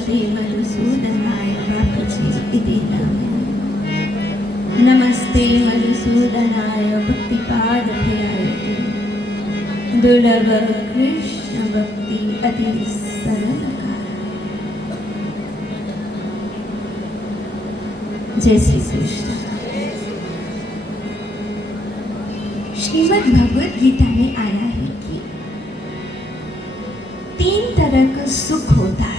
श्रीमते मधुसूदनाय इति नामे। नमस्ते मधुसूदनाय भक्तिपादप्रियाय दुर्लभ कृष्ण भक्ति अति सरलकार। जय श्री कृष्ण। श्रीमद् भगवद गीता में आया है कि 3 तरह का सुख होता है।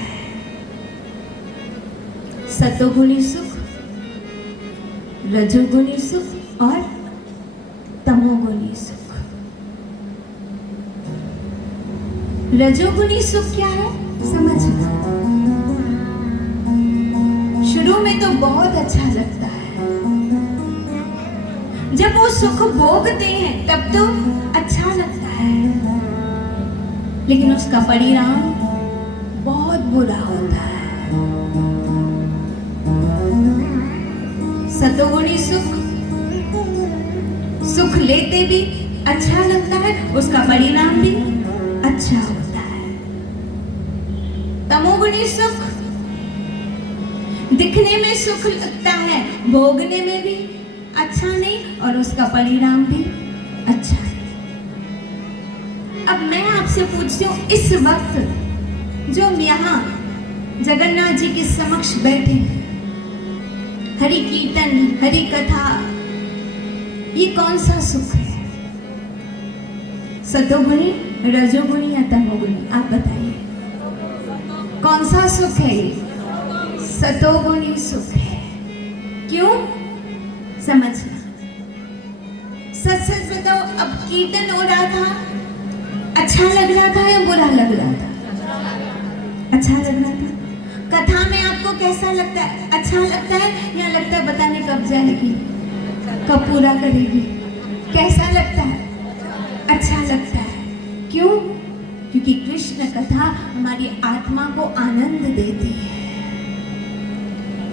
सतोगुणी सुख, रजोगुणी सुख और तमोगुणी सुख। रजोगुणी सुख क्या है समझना। शुरू में तो बहुत अच्छा लगता है, जब वो सुख भोगते हैं तब तो अच्छा लगता है, लेकिन उसका परिणाम बहुत बुरा होता है। सतोगुणी सुख, सुख लेते भी अच्छा लगता है, उसका परिणाम भी अच्छा होता है। तमोगुणी सुख, दिखने में सुख लगता है, भोगने में भी अच्छा नहीं और उसका परिणाम भी अच्छा नहीं। अब मैं आपसे पूछती हूँ, इस वक्त जो यहाँ जगन्नाथ जी के समक्ष बैठे हैं, हरि कीर्तन, हरि कथा, ये कौन सा सुख है? सतोगुणी, रजोगुणी या तमोगुणी? आप बताइए कौन सा सुख है? ये सतोगुणी सुख है। क्यों? समझना। सच सच बताओ, अब कीर्तन हो रहा था, अच्छा लग रहा था या बुरा लग रहा था? अच्छा लग रहा था। कथा में आपको कैसा लगता है? अच्छा लगता है या लगता है पता नहीं कब जाएगी, कब पूरा करेगी? कैसा लगता है? अच्छा लगता है। क्यों? क्योंकि कृष्ण कथा हमारी आत्मा को आनंद देती है।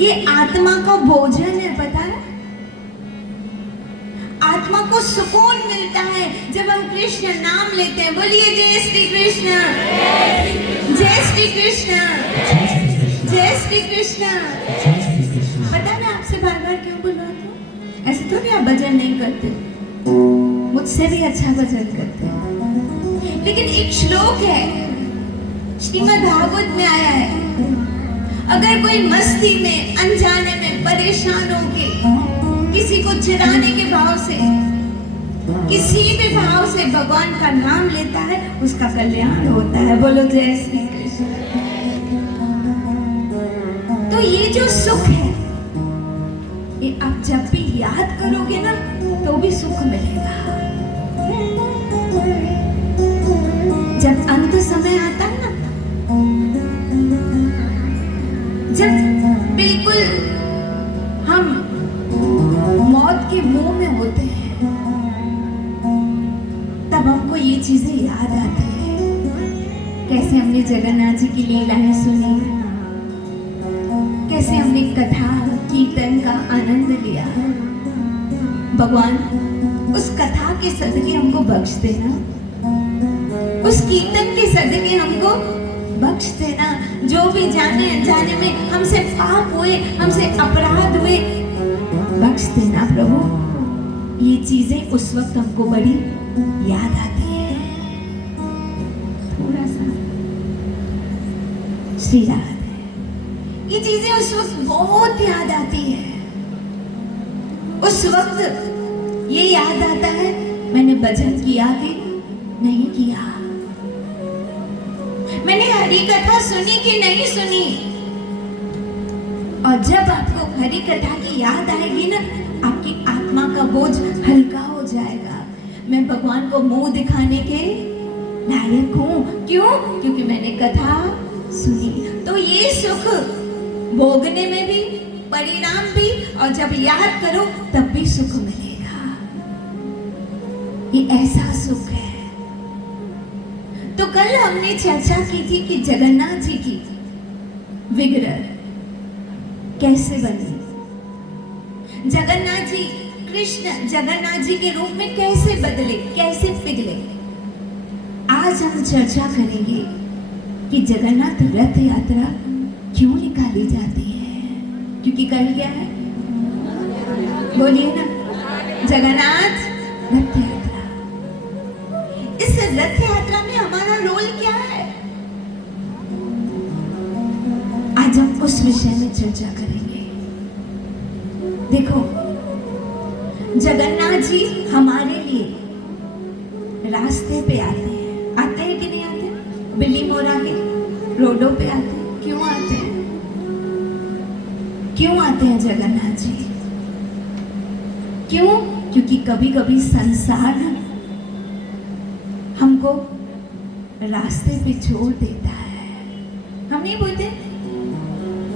ये आत्मा का भोजन है, पता है? आत्मा को सुकून मिलता है जब हम कृष्ण नाम लेते हैं। बोलिए जय श्री कृष्ण, जय श्री कृष्ण, जय श्री कृष्ण। पता ना आपसे बार बार क्यों बुलवाती हूँ? ऐसे तो भी आप भजन नहीं करते, मुझसे भी अच्छा भजन करते हैं। लेकिन एक श्लोक है, श्रीमद् भागवत में आया है, अगर कोई मस्ती में, अनजाने में, परेशान होके किसी को चिढ़ाने के भाव से, किसी भी भाव से भगवान का नाम लेता है, उसका कल्याण होता है। बोलो जय श्री कृष्ण। तो ये जो सुख है, ये आप जब भी याद करोगे ना तो भी सुख मिलेगा। जब अंत समय आता है ना, जब बिल्कुल हम मौत के मुंह में होते हैं, तब हमको ये चीजें याद आती है। कैसे हमने जगन्नाथ जी की लीलाएं सुनी, कैसे हमने कथा कीर्तन का आनंद लिया। भगवान उस कथा के सदके हमको बख्श देना, उस कीर्तन के सदके हमको बख्श देना। जो भी जाने अनजाने में हमसे पाप हुए, हमसे अपराध हुए, बख्श देना प्रभु। ये चीजें उस वक्त हमको बड़ी याद आती है। थोड़ा सा श्री राधे, ये चीजें उस वक्त बहुत याद आती है। उस वक्त ये याद आता है, मैंने भजन किया कि नहीं किया, मैंने हरि कथा सुनी कि नहीं सुनी। और जब आपको हरि कथा की याद आएगी ना, आपकी आत्मा का बोझ हल्का हो जाएगा। मैं भगवान को मुंह दिखाने के लायक हूँ। क्यों? क्योंकि मैंने कथा सुनी। तो ये सुख भोगने में भी, परिणाम भी, और जब याद करो तब भी सुख मिलेगा। ये ऐसा सुख है। तो कल हमने चर्चा की थी कि जगन्नाथ जी की विग्रह कैसे बनी, जगन्नाथ जी, कृष्ण जगन्नाथ जी के रूप में कैसे बदले, कैसे पिघले। आज हम चर्चा करेंगे कि जगन्नाथ रथ यात्रा क्यों निकाली जाती है, क्योंकि कल क्या है, बोलिए ना, जगन्नाथ रथ यात्रा। इस रथ यात्रा में हमारा रोल क्या है, आज हम उस विषय में चर्चा करेंगे। देखो, जगन्नाथ जी हमारे लिए रास्ते पे आते हैं कि नहीं आते? बिल्ली मोरा के रोडों पे आते हैं। क्यों आते हैं? क्यों आते हैं जगन्नाथ जी? क्यों? क्योंकि कभी कभी संसार हमको रास्ते पे छोड़ देता है। हम नहीं बोलते,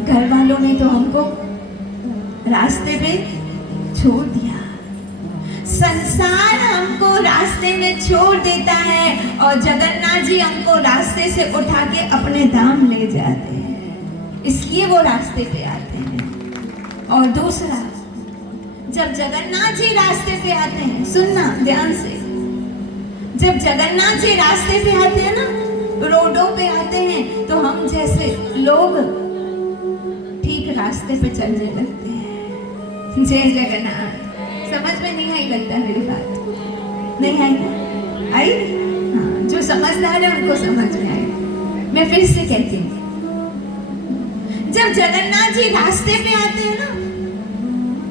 घर वालों ने तो हमको रास्ते पे छोड़ दिया, संसार हमको रास्ते में छोड़ देता है, और जगन्नाथ जी हमको रास्ते से उठा के अपने धाम ले जाते हैं, इसलिए वो रास्ते पे आते हैं। और दूसरा, जब जगन्नाथ जी रास्ते पे आते हैं, सुनना ध्यान से, जब जगन्नाथ जी रास्ते पे आते हैं ना, रोडों पे आते हैं, तो हम जैसे लोग ठीक रास्ते पे चलने लगते हैं। जय जगन्नाथ। समझ में नहीं आई लगता मेरी बात? नहीं आई ना? आई? हाँ, जो समझदार है उनको समझ में आई। मैं फिर से कहती हूँ, जब जगन्नाथ जी रास्ते पे आते हैं ना,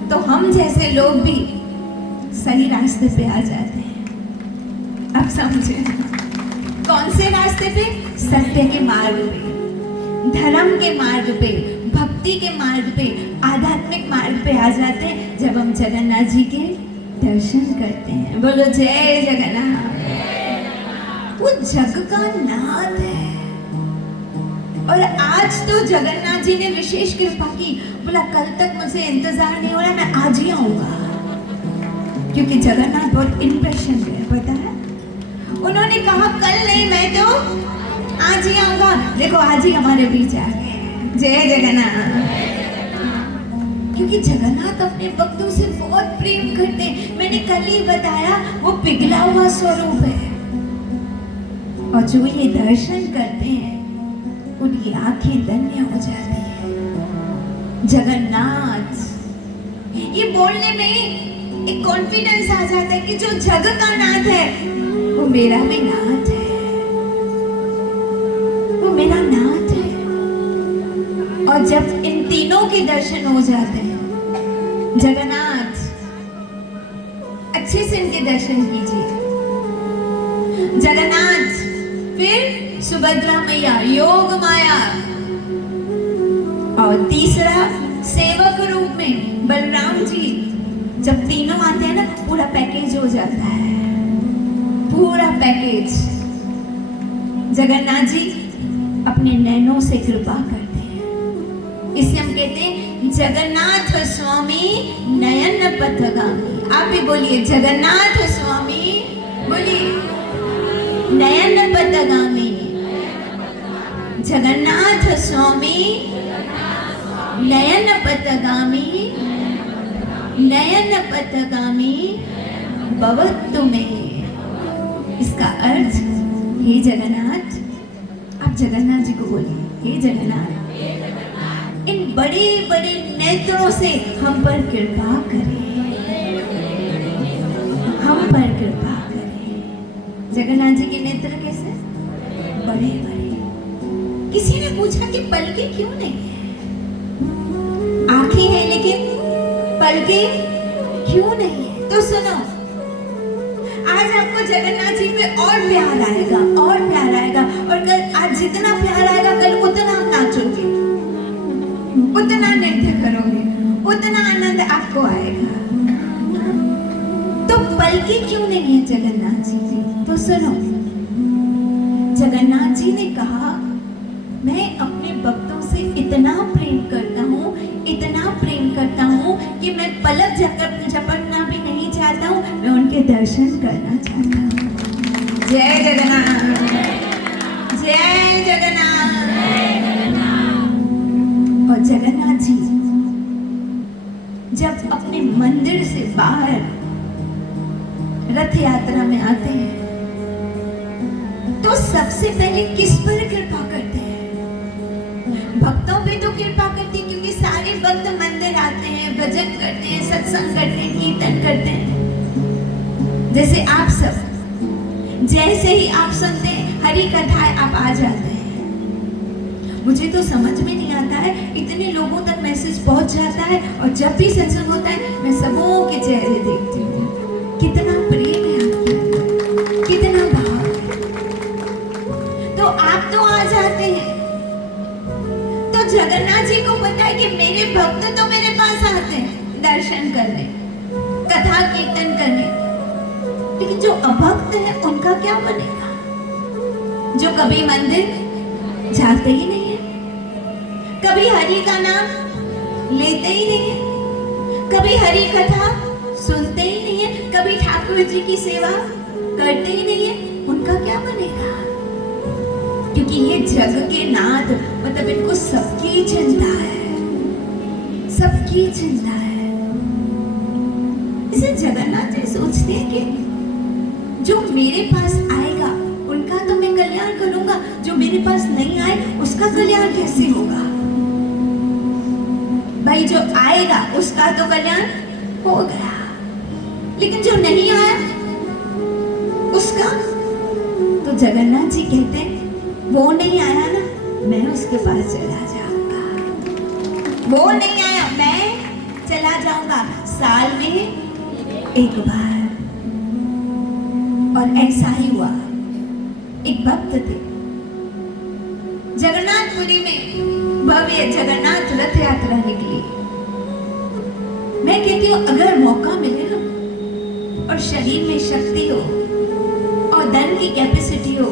तो हम जैसे लोग भी सही रास्ते पे आ जाते हैं। अब समझे? कौन से रास्ते पे? सत्य के मार्ग पे, धर्म के मार्ग पे, भक्ति के मार्ग पे, आध्यात्मिक मार्ग पे आ जाते हैं जब हम जगन्नाथ जी के दर्शन करते हैं। बोलो जय जगन्नाथ। वो जग का नाथ है, और आज तो जगन्नाथ जी ने विशेष कृपा की, बोला कल तक मुझे इंतजार नहीं हो रहा, मैं आज ही आऊंगा, क्योंकि जगन्नाथ बहुत इंप्रेशन है, पता है? उन्होंने कहा कल नहीं, मैं तो आज ही आऊंगा। देखो आज ही हमारे बीच आ गए। जय जगन्नाथ। क्योंकि जगन्नाथ अपने भक्तों से बहुत प्रेम करते हैं। मैंने कल ही बताया, वो पिघला हुआ स्वरूप है, और जो ये दर्शन करते हैं उनकी आंखें धन्य हो जाती है। जगन्नाथ, ये बोलने में एक कॉन्फिडेंस आ जाता है कि जो जग का नाथ है वो मेरा भी नाथ है, वो मेरा नाथ है। और जब इन तीनों के दर्शन हो जाते हैं, जगन्नाथ, अच्छे से इनके दर्शन कीजिए। जगन्नाथ, फिर सुभद्रा मैया, योग माया, और तीसरा सेवक रूप में बलराम जी। जब तीनों आते हैं ना, पूरा पैकेज हो जाता है, पूरा पैकेज। जगन्नाथ जी अपने नैनों से कृपा करते हैं, इसे हम कहते हैं जगन्नाथ स्वामी नयन पथगामी। आप भी बोलिए जगन्नाथ स्वामी, बोलिए नयन पथगामी। जगन्नाथ स्वामी नयन पथगामी, नयन पथगामी भवतु में। इसका अर्थ, हे जगन्नाथ, आप जगन्नाथ जी को बोलिए, हे जगन्नाथ, इन बड़े बड़े नेत्रों से हम पर कृपा करें, हम पर कृपा करें। जगन्नाथ जी के नेत्र कैसे? बड़े बड़े। किसी ने पूछा कि पलकें क्यों नहीं है? आंखें हैं लेकिन पलकें क्यों नहीं है? तो सुनो, आज आपको जगन्नाथ जी पे और प्यार आएगा, और प्यार आएगा, और कल आज जितना प्यार आएगा, कल उतना आप नाचोगे, उतना नृत्य करोगे, उतना आनंद आपको आएगा। तो पलकें क्यों नहीं है जगन्नाथ जी की? तो सुनो, जगन्नाथ जी ने कहा, मैं अपने भक्तों से इतना प्रेम करता हूँ, इतना प्रेम करता हूँ कि मैं पलक झपकना भी नहीं चाहता हूँ, मैं उनके दर्शन करना चाहता हूँ। जय जगन्नाथ, जय जगन्नाथ। और जगन्नाथ जी जब अपने मंदिर से बाहर रथ यात्रा में आते हैं, तो सबसे पहले किस पर कृपा करते हैं? भक्तों पे तो कृपा सत्संग करते हैं, कीर्तन करते हैं, जैसे आप सब, जैसे ही आप सुनते हैं हरि कथाएं आप आ जाते हैं। मुझे तो समझ में नहीं आता है, इतने लोगों तक मैसेज पहुंच जाता है, और जब भी सत्संग होता है मैं सबों के चेहरे देखती हूँ, कितना प्रेम है आपके अंदर, कितना भाव है। तो आप तो आ जाते हैं, तो जगन्नाथ जी को पता है कि मेरे भक्त तो मेरे पास आते हैं दर्शन करने, कथा कीर्तन करने, लेकिन जो अभक्त है उनका क्या बनेगा? जो कभी मंदिर जाते ही नहीं है, कभी हरि का नाम लेते ही नहीं है, कभी हरि कथा सुनते ही नहीं है, कभी ठाकुर जी की सेवा करते ही नहीं है, उनका क्या बनेगा? क्योंकि ये जग के नाथ, मतलब इनको सबकी चिंता है, सबकी चिंता है। इसे जगन्नाथ जी सोचते हैं कि जो मेरे पास आएगा उनका तो मैं कल्याण करूंगा, जो मेरे पास नहीं आए उसका कल्याण कैसे होगा? भाई जो आएगा उसका तो कल्याण हो गया, लेकिन जो नहीं आया उसका, तो जगन्नाथ जी कहते हैं वो नहीं आया ना, मैं उसके पास चला जाऊंगा, वो नहीं आया मैं चला जाऊंगा, साल में एक बार। और ऐसा ही हुआ। एक भक्त थे, जगन्नाथपुरी में भव्य जगन्नाथ रथ यात्रा निकली। मैं कहती हूँ अगर मौका मिले ना, और शरीर में शक्ति हो और धन की कैपेसिटी हो,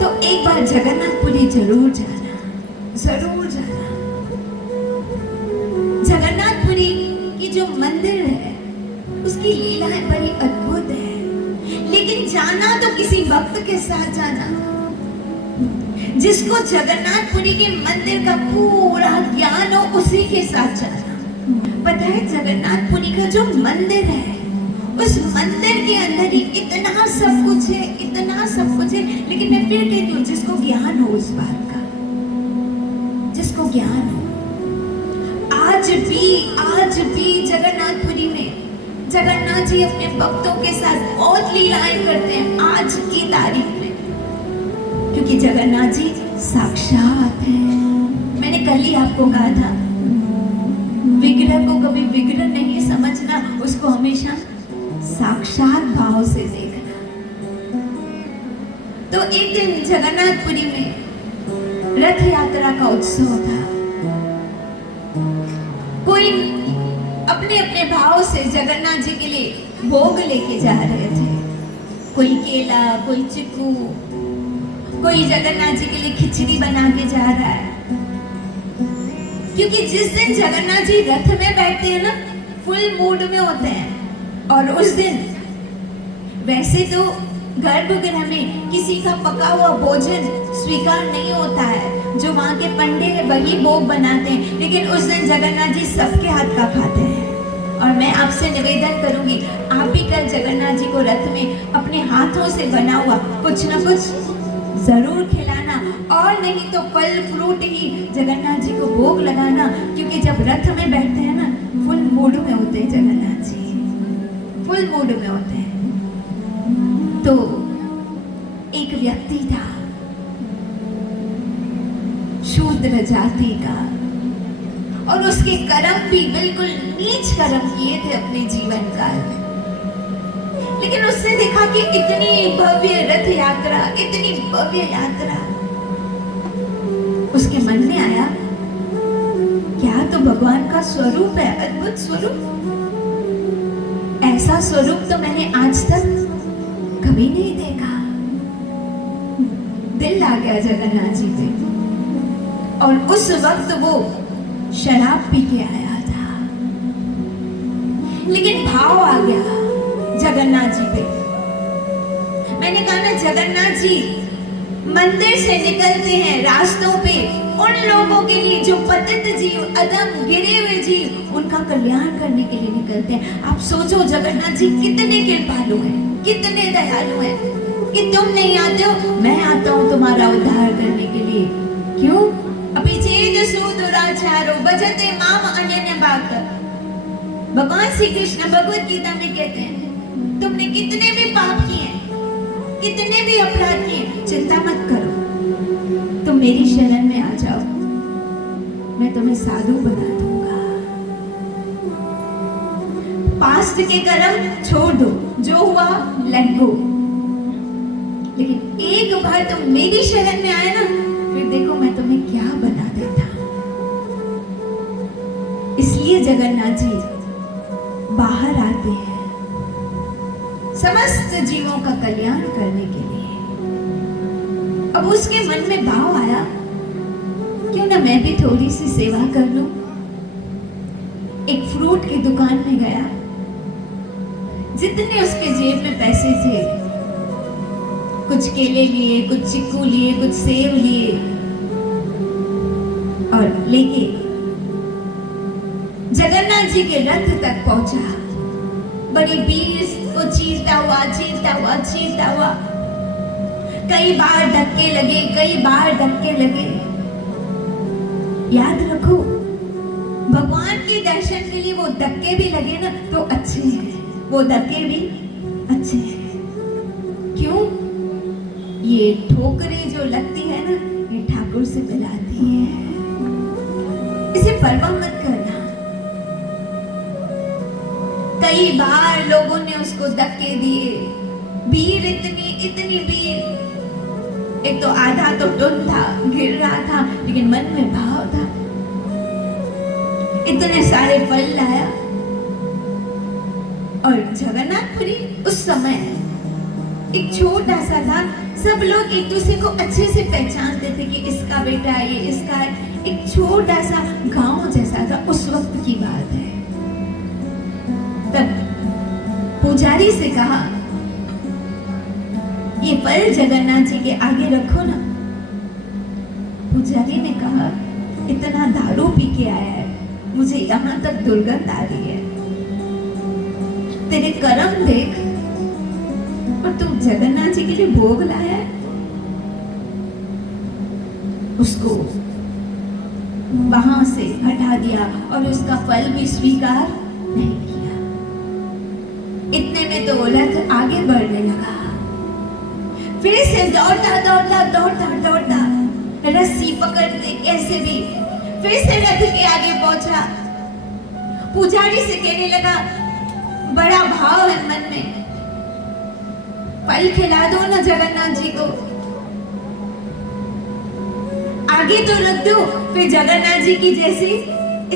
तो एक बार जगन्नाथपुरी जरूर जाना, जरूर जाना। जगन्नाथपुरी की जो मंदिर है उसकी लीलाएं बड़ी अद्भुत है, लेकिन जाना तो किसी भक्त के साथ जाना, जिसको जगन्नाथपुरी के मंदिर का पूरा ज्ञान हो, उसी के साथ जाना। पता है जगन्नाथपुरी का जो मंदिर है, उस मंदिर के अंदर ही इतना सब कुछ है, इतना सब कुछ है, लेकिन मैं फिर कहती हूँ जिसको ज्ञान हो उस बात का, जिसको ज्ञान हो। आज भी जगन्नाथपुरी में जगन्नाथ जी अपने भक्तों के साथ बहुत लीलाएं करते हैं आज की तारीख में, क्योंकि जगन्नाथ जी साक्षात हैं। मैंने कल ही आपको कहा था, विग्रह को कभी विग्रह नहीं समझना, उसको हमेशा साक्षात भाव से देखना। तो एक दिन जगन्नाथपुरी में रथ यात्रा का उत्सव था। कोई अपने अपने भाव से जगन्नाथ जी के लिए भोग लेके जा रहे थे, कोई केला, कोई चिक्कू, कोई जगन्नाथ जी के लिए खिचड़ी बना के जा रहा है। क्योंकि जिस दिन जगन्नाथ जी रथ में बैठते हैं ना, फुल मूड में होते हैं, और उस दिन वैसे तो गर्भगृह में किसी का पका हुआ भोजन स्वीकार नहीं होता है, जो वहाँ के पंडे हैं वही भोग बनाते हैं, लेकिन उस दिन जगन्नाथ जी सबके हाथ का खाते हैं। और मैं आपसे निवेदन करूंगी, आप भी कल जगन्नाथ जी को रथ में अपने हाथों से बना हुआ कुछ ना कुछ जरूर खिलाना, और नहीं तो फल फ्रूट ही जगन्नाथ जी को भोग लगाना, क्योंकि जब रथ में बैठते हैं ना, फुल मूड में होते हैं जगन्नाथ जी, फुल मूड में होते हैं। तो एक व्यक्ति था शूद्र जाति का, और उसके कर्म भी बिल्कुल नीच कर्म किए थे अपने जीवन काल में, लेकिन उसने देखा कि इतनी भव्य रथ यात्रा, इतनी भव्य यात्रा, उसके मन में आया क्या तो भगवान का स्वरूप है, अद्भुत स्वरूप, ऐसा स्वरूप तो मैंने आज तक कभी नहीं देखा। दिल आ गया जगन्नाथ जी पे, और उस वक्त वो शराब पी के आया था, लेकिन भाव आ गया जगन्नाथ जी पे। मैंने कहा ना, जगन्नाथ जी मंदिर से निकलते हैं रास्तों पे उन लोगों के लिए जो पतित जीव, अधम गिरे हुए जीव, उनका कल्याण करने के लिए निकलते हैं। आप सोचो जगन्नाथ जी कितने कृपालु हैं, कितने दयालु हैं, कि तुम नहीं आते हो, मैं आता हूँ तुम्हारा उद्धार करने के लिए। क्यों? अभी चेद सु दुराचारो बजते माम अन्य बात, भगवान श्री कृष्ण भगवत गीता में कहते हैं, तुमने कितने भी पाप किए, कितने भी अपराध किए, चिंता मत करो, तुम मेरी शरण में आ जाओ, मैं तुम्हें साधु बना दूंगा। पास्ट के कर्म छोड़ दो, जो हुआ लेट गो, लेकिन एक बार तुम मेरी शरण में आए ना, फिर देखो मैं तुम्हें क्या बना देता। इसलिए जगन्नाथ जी बाहर आते हैं समस्त जीवों का कल्याण करने के लिए। अब उसके मन में भाव आया, क्यों ना मैं भी थोड़ी सी सेवा कर लूं। एक फ्रूट की दुकान में गया, जितने उसके जेब में पैसे थे, कुछ केले लिए, कुछ चिक्कू लिए, कुछ सेब लिए, और लेके जगन्नाथ जी के रथ तक पहुंचा। बड़ी भीड़ को चीरता हुआ चीरता हुआ चीरता हुआ, कई बार धक्के लगे, कई बार धक्के लगे। याद रखो, भगवान के दर्शन के लिए वो धक्के भी लगे ना तो अच्छे हैं, वो धक्के भी अच्छे हैं। क्यों? ये ठोकरें जो लगती है ना, ये ठाकुर से मिलाती है। इसे परवाह मत करना। कई बार लोगों ने उसको धक्के दिए, भीड़ इतनी इतनी भीड़, एक तो आधा तो टुन था, गिर रहा था, लेकिन मन में भाव था, इतने सारे फल लाया। और जगन्नाथपुरी उस समय एक छोटा सा था, सब लोग एक दूसरे को अच्छे से पहचानते थे कि इसका बेटा है, ये इसका है। एक छोटा सा गांव जैसा था, उस वक्त की बात है। तब पुजारी से कहा, ये फल जगन्नाथ जी के आगे रखो ना। पुजारी ने कहा, इतना दारू पी के आया है, मुझे यहाँ तक दुर्गंध आ रही है, तेरे कर्म देख, और तू जगन्नाथ जी के लिए भोग लाया है। उसको वहां से हटा दिया और उसका फल भी स्वीकार नहीं किया। इतने में तो रथ आगे बढ़ने लगा, फिर से दौड़ता दौड़ता दौड़ता दौड़ता, रस्सी पकड़ते कैसे भी, फिर से रथ के आगे पहुंचा। पुजारी से कहने लगा, बड़ा भाव है मन में, फल खिला दो ना जगन्नाथ जी को, आगे तो रख दो, फिर जगन्नाथ जी की जैसी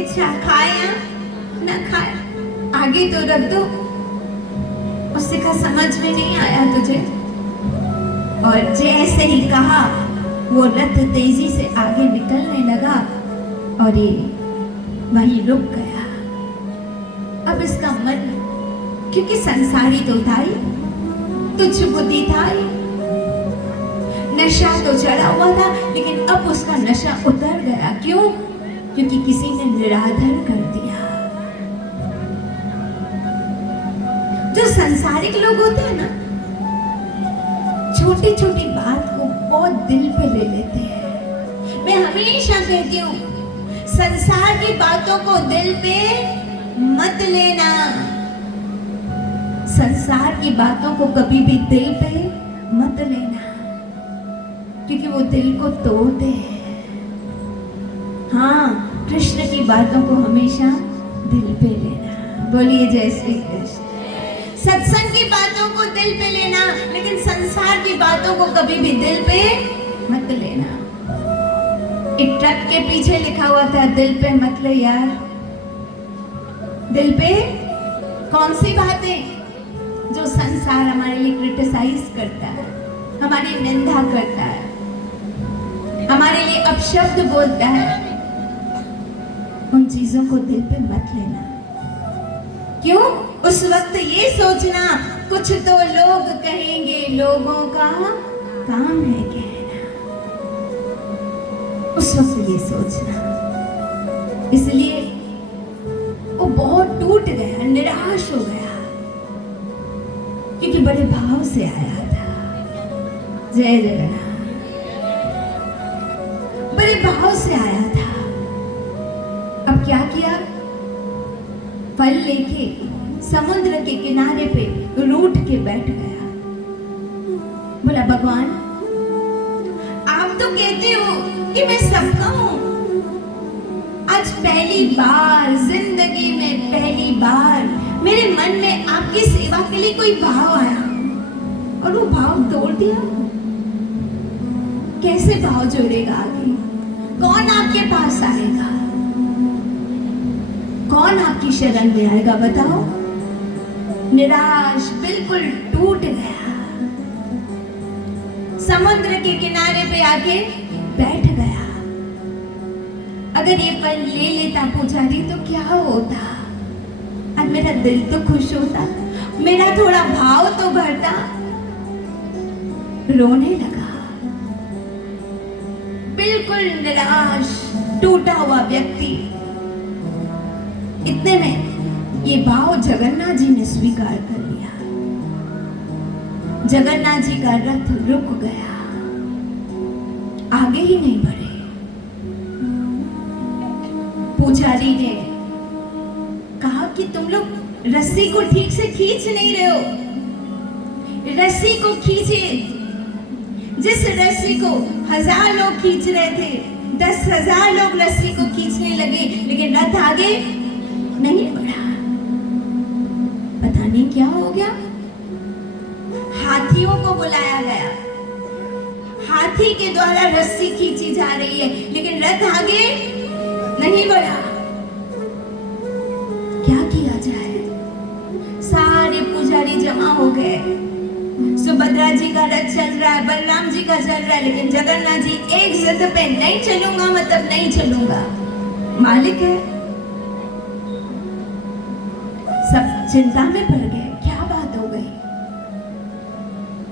इच्छा, खाए या ना खाए, आगे तो रख दो। उससे कहा, समझ में नहीं आया तुझे? और जैसे ही कहा, वो रथ तेजी से आगे निकलने लगा और ये वहीं रुक गया। अब इसका मन, क्योंकि संसारी तो था ही, तुच्छ बुद्धि था ही, नशा तो चढ़ा हुआ था, लेकिन अब उसका नशा उतर गया। क्यों? क्योंकि किसी ने निरादर कर दिया। जो संसारिक लोग होते हैं ना, छोटी छोटी बात को बहुत दिल पे ले लेते हैं। मैं हमेशा कहती हूँ, संसार की बातों को दिल पे मत लेना। संसार की बातों को कभी भी दिल पे मत लेना, क्योंकि वो दिल को तोड़ते हैं। हाँ, कृष्ण की बातों को हमेशा दिल पे लेना। बोलिए जय श्री कृष्ण। सत्संग की बातों को दिल पे लेना, लेकिन संसार की बातों को कभी भी दिल पे मत लेना। एक ट्रक के पीछे लिखा हुआ था, दिल पे मत ले यार। दिल पे कौन सी बातें? जो संसार हमारे लिए क्रिटिसाइज करता है, हमारी निंदा करता है, हमारे लिए अपशब्द बोलता है, उन चीजों को दिल पे मत लेना। क्यों? उस वक्त ये सोचना, कुछ तो लोग कहेंगे, लोगों का काम है कहना। उस वक्त ये सोचना। इसलिए वो बहुत टूट गया, निराश हो गया, क्योंकि बड़े भाव से आया था। जय जगन्नाथ। बड़े भाव से आया था। अब क्या किया? फल लेके समुद्र के किनारे पे रूठ के बैठ गया। बोला भगवान, आप तो कहते हो कि मैं सबका हूं। आज पहली बार जिंदगी में, पहली बार मेरे मन में आपकी सेवा के लिए कोई भाव आया और वो भाव तोड़ दिया। कैसे भाव जोड़ेगा आगे? कौन आपके पास आएगा? कौन आपकी शरण में आएगा? बताओ। निराश, बिल्कुल टूट गया, समुद्र के किनारे पे आके बैठ गया। अगर ये फल ले लेता पुजारी तो क्या होता? अब मेरा दिल तो खुश होता, मेरा थोड़ा भाव तो बढ़ता। रोने लगा, बिल्कुल निराश, टूटा हुआ व्यक्ति। इतने में ये भाव जगन्नाथ जी ने स्वीकार कर लिया। जगन्नाथ जी का रथ रुक गया, आगे ही नहीं बढ़े। पुजारी ने कहा कि तुम लोग रस्सी को ठीक से खींच नहीं रहे हो, रस्सी को खींचे। जिस रस्सी को 1000 लोग खींच रहे थे, 10,000 लोग रस्सी को खींचने लगे, लेकिन रथ आगे नहीं बढ़ा। पता नहीं क्या हो गया। हाथियों को बुलाया गया, हाथी के द्वारा रस्सी खींची जा रही है, लेकिन रथ आगे नहीं बढ़ा। क्या किया जाए? सारे पुजारी जमा हो गए। सुभद्रा जी का रथ चल रहा है, बलराम जी का चल रहा है, लेकिन जगन्नाथ जी एक जिद पे, नहीं चलूंगा मतलब नहीं चलूंगा। मालिक है। सब चिंता में पड़ गए, क्या बात हो गई?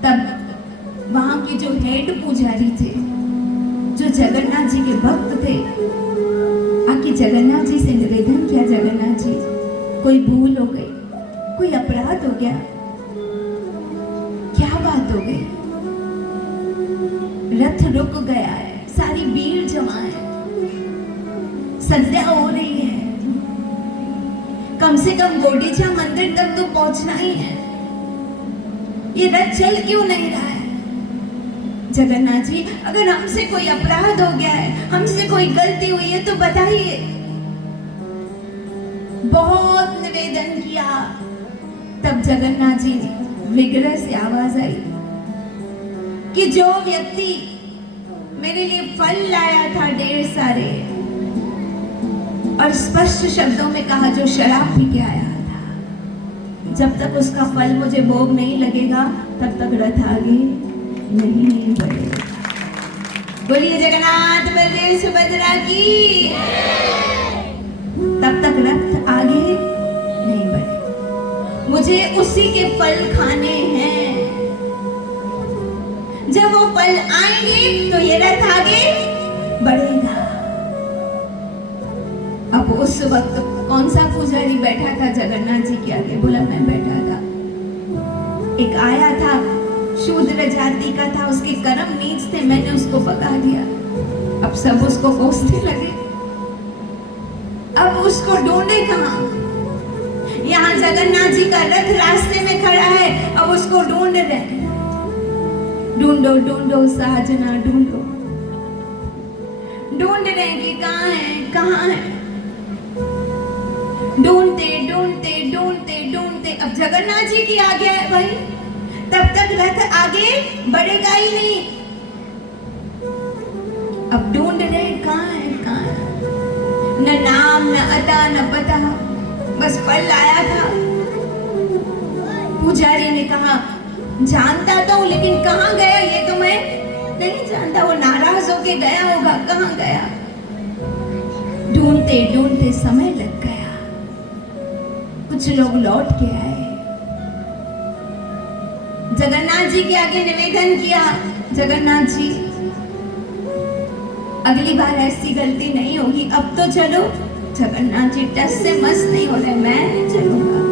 तब वहां के जो हेड पुजारी थे, जो जगन्नाथ जी के भक्त थे, आके जगन्नाथ जी से निवेदन किया, जगन्नाथ जी कोई भूल हो गई, कोई अपराध हो गया, क्या बात हो गई? रथ रुक गया है, सारी भीड़ जमा है, संध्या हो रही है, कम से कम गोडीचा मंदिर तक तो पहुंचना ही है। ये रथ चल क्यों नहीं रहा है? जगन्नाथ जी, अगर हमसे कोई अपराध हो गया है, हमसे कोई गलती हुई है तो बताइए। बहुत निवेदन किया, तब जगन्नाथ जी ने विग्रह से आवाज आई कि जो व्यक्ति मेरे लिए फल लाया था ढेर सारे, और स्पष्ट शब्दों में कहा जो शराब पी के आया था, जब तक उसका फल मुझे भोग नहीं लगेगा तब तक रथ आगे नहीं बढ़ेगा। बोलिए जगन्नाथ बलदेव सुभद्रा की। तब तक रथ आगे नहीं बढ़े। मुझे उसी के फल खाने हैं। जब वो फल आएंगे तो ये रथ आगे बढ़ेगा। अब उस वक्त कौन सा पुजारी बैठा था जगन्नाथ जी के आगे? बोला मैं बैठा था। एक आया था, शूद्र जाति का था, उसके कर्म नीच थे, मैंने उसको पका दिया। अब सब उसको कोसने लगे। अब उसको ढूंढे कहां? यहाँ जगन्नाथ जी का रथ रास्ते में खड़ा है, अब उसको ढूंढ रहे। ढूंढो ढूंढो साजना ढूंढो, ढूंढ रहे कि कहाँ है, कहाँ है। ढूंढते ढूंढते ढूंढते ढूंढते अब जगन्नाथ जी की आज्ञा है भाई, तब तक रथ आगे बढ़ेगा ही नहीं। अब ढूंढ रहे कहाँ है, कहाँ है। न नाम, न अता, न पता, बस फल आया था। पुजारी ने कहा जानता तो हूं, लेकिन कहाँ गया ये तो मैं नहीं जानता। वो नाराज होके गया होगा, कहाँ गया। ढूंढते ढूंढते समय लग गया। कुछ लोग लौट के आए, जगन्नाथ जी के आगे निवेदन किया, जगन्नाथ जी अगली बार ऐसी गलती नहीं होगी, अब तो चलो। जगन्नाथ जी टस से मस नहीं हो रहे, मैं नहीं चलूंगा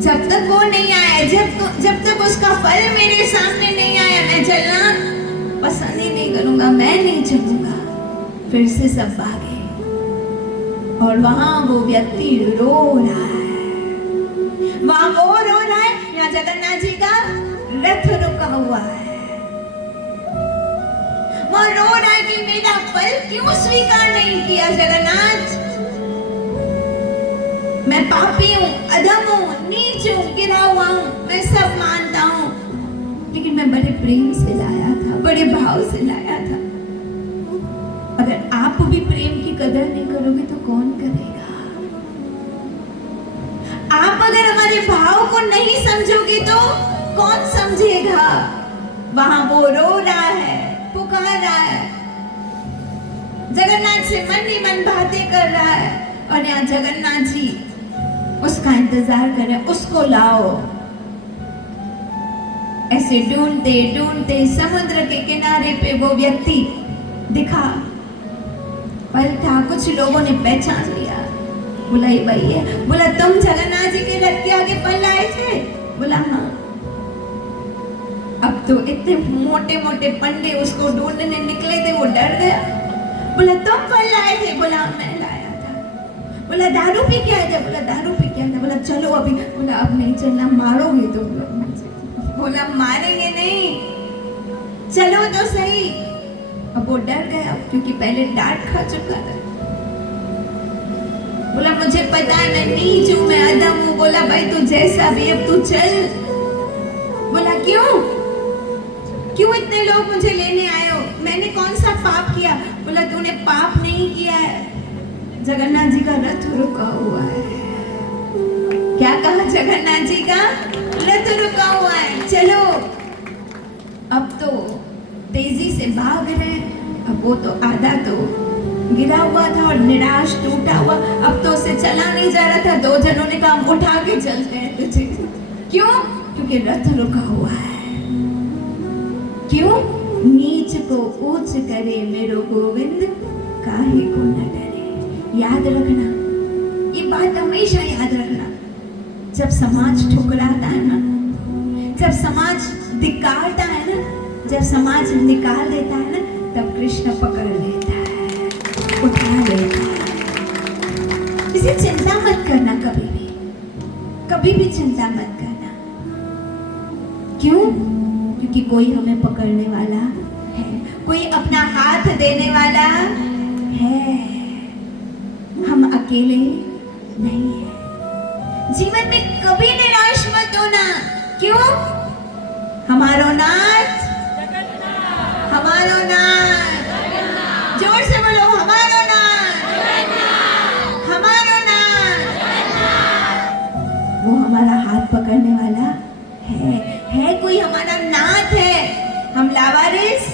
जब तक वो नहीं आया, जब तक उसका फल मेरे सामने नहीं आया, मैं चलना पसंद ही नहीं करूंगा, मैं नहीं चलूंगा। फिर से सब भागे। और वहां वो व्यक्ति रो रहा है। वहां वो रो रहा है, यहाँ जगन्नाथ जी का रथ रुका हुआ है। वो रो रहा है कि मेरा फल क्यों स्वीकार नहीं किया जगन्नाथ। मैं पापी हूँ, अधम हूँ, नीच हूँ, गिरा हुआ हूँ, मैं सब मानता हूँ, लेकिन मैं बड़े प्रेम से लाया था, बड़े भाव से लाया था। अगर आप भी प्रेम की कदर नहीं करोगे तो कौन करेगा? आप अगर हमारे भाव को नहीं समझोगे तो कौन समझेगा? वहां वो रो रहा है, पुकार रहा है, जगन्नाथ से मन ही मन बातें कर रहा है, और यहाँ जगन्नाथ जी उसका इंतजार कर रहे हैं, उसको लाओ। ऐसे ढूंढते ढूंढते समुद्र के किनारे पे वो व्यक्ति दिखा। पल था, कुछ लोगों ने पहचान लिया। बोला ये भाई है। बोला तुम जगन्नाथ जी के रथ के आगे पल आए थे? बोला हाँ। अब तो इतने मोटे मोटे पंडे उसको ढूंढने निकले थे, वो डर गया। बोला तुम पल आए थे? बोला मैं लाया था। बोला दारू पी के आए थे? बोला दारू पी के आया था। बोला चलो अभी। बोला अब नहीं चलना, मारोगे तुम लोग मुझे। बोला मारेंगे नहीं, चलो तो सही। अब वो डर गया क्योंकि पहले डांट खा चुका था। बोला मुझे पता है मैं नीच हूं, मैं अधम हूं। बोला भाई तू जैसा भी, अब तू चल। बोला क्यों क्यों इतने लोग मुझे लेने आए हो? मैंने कौन सा पाप किया? बोला तूने पाप नहीं किया है, जगन्नाथ जी का रथ रुका हुआ है। क्या कहा? जगन्नाथ जी का रथ रुका हुआ है, चलो। अब तो तेजी से भाग रहे हैं। अब वो तो आधा तो गिरा हुआ था और निराश टूटा हुआ, अब तो उसे चला नहीं जा रहा था। दो जनों ने कहा उठा के चलते हैं तुझे। क्यों? क्योंकि रथ रुका हुआ है। क्यों? नीच को ऊंच करे मेरो गोविंद, काहे को न डरे। याद रखना, ये बात हमेशा याद रखना। जब समाज ठुकराता है ना, जब समाज धिक्कारता है ना, जब समाज निकाल देता है ना, तब कृष्ण पकड़ लेता है, उठा लेता है। इसे चिंता मत करना, कभी भी चिंता मत करना। क्यों? क्योंकि कोई हमें पकड़ने वाला है, कोई अपना हाथ देने वाला है। हम अकेले नहीं हैं। जीवन में कभी निराश मत होना। क्यों? हमारो नाथ, हमारो नाथ, जोर से बोलो हमारो नाथ, हमारो नाथ। वो हमारा हाथ पकड़ने वाला है कोई हमारा नाथ है। हम लावारिस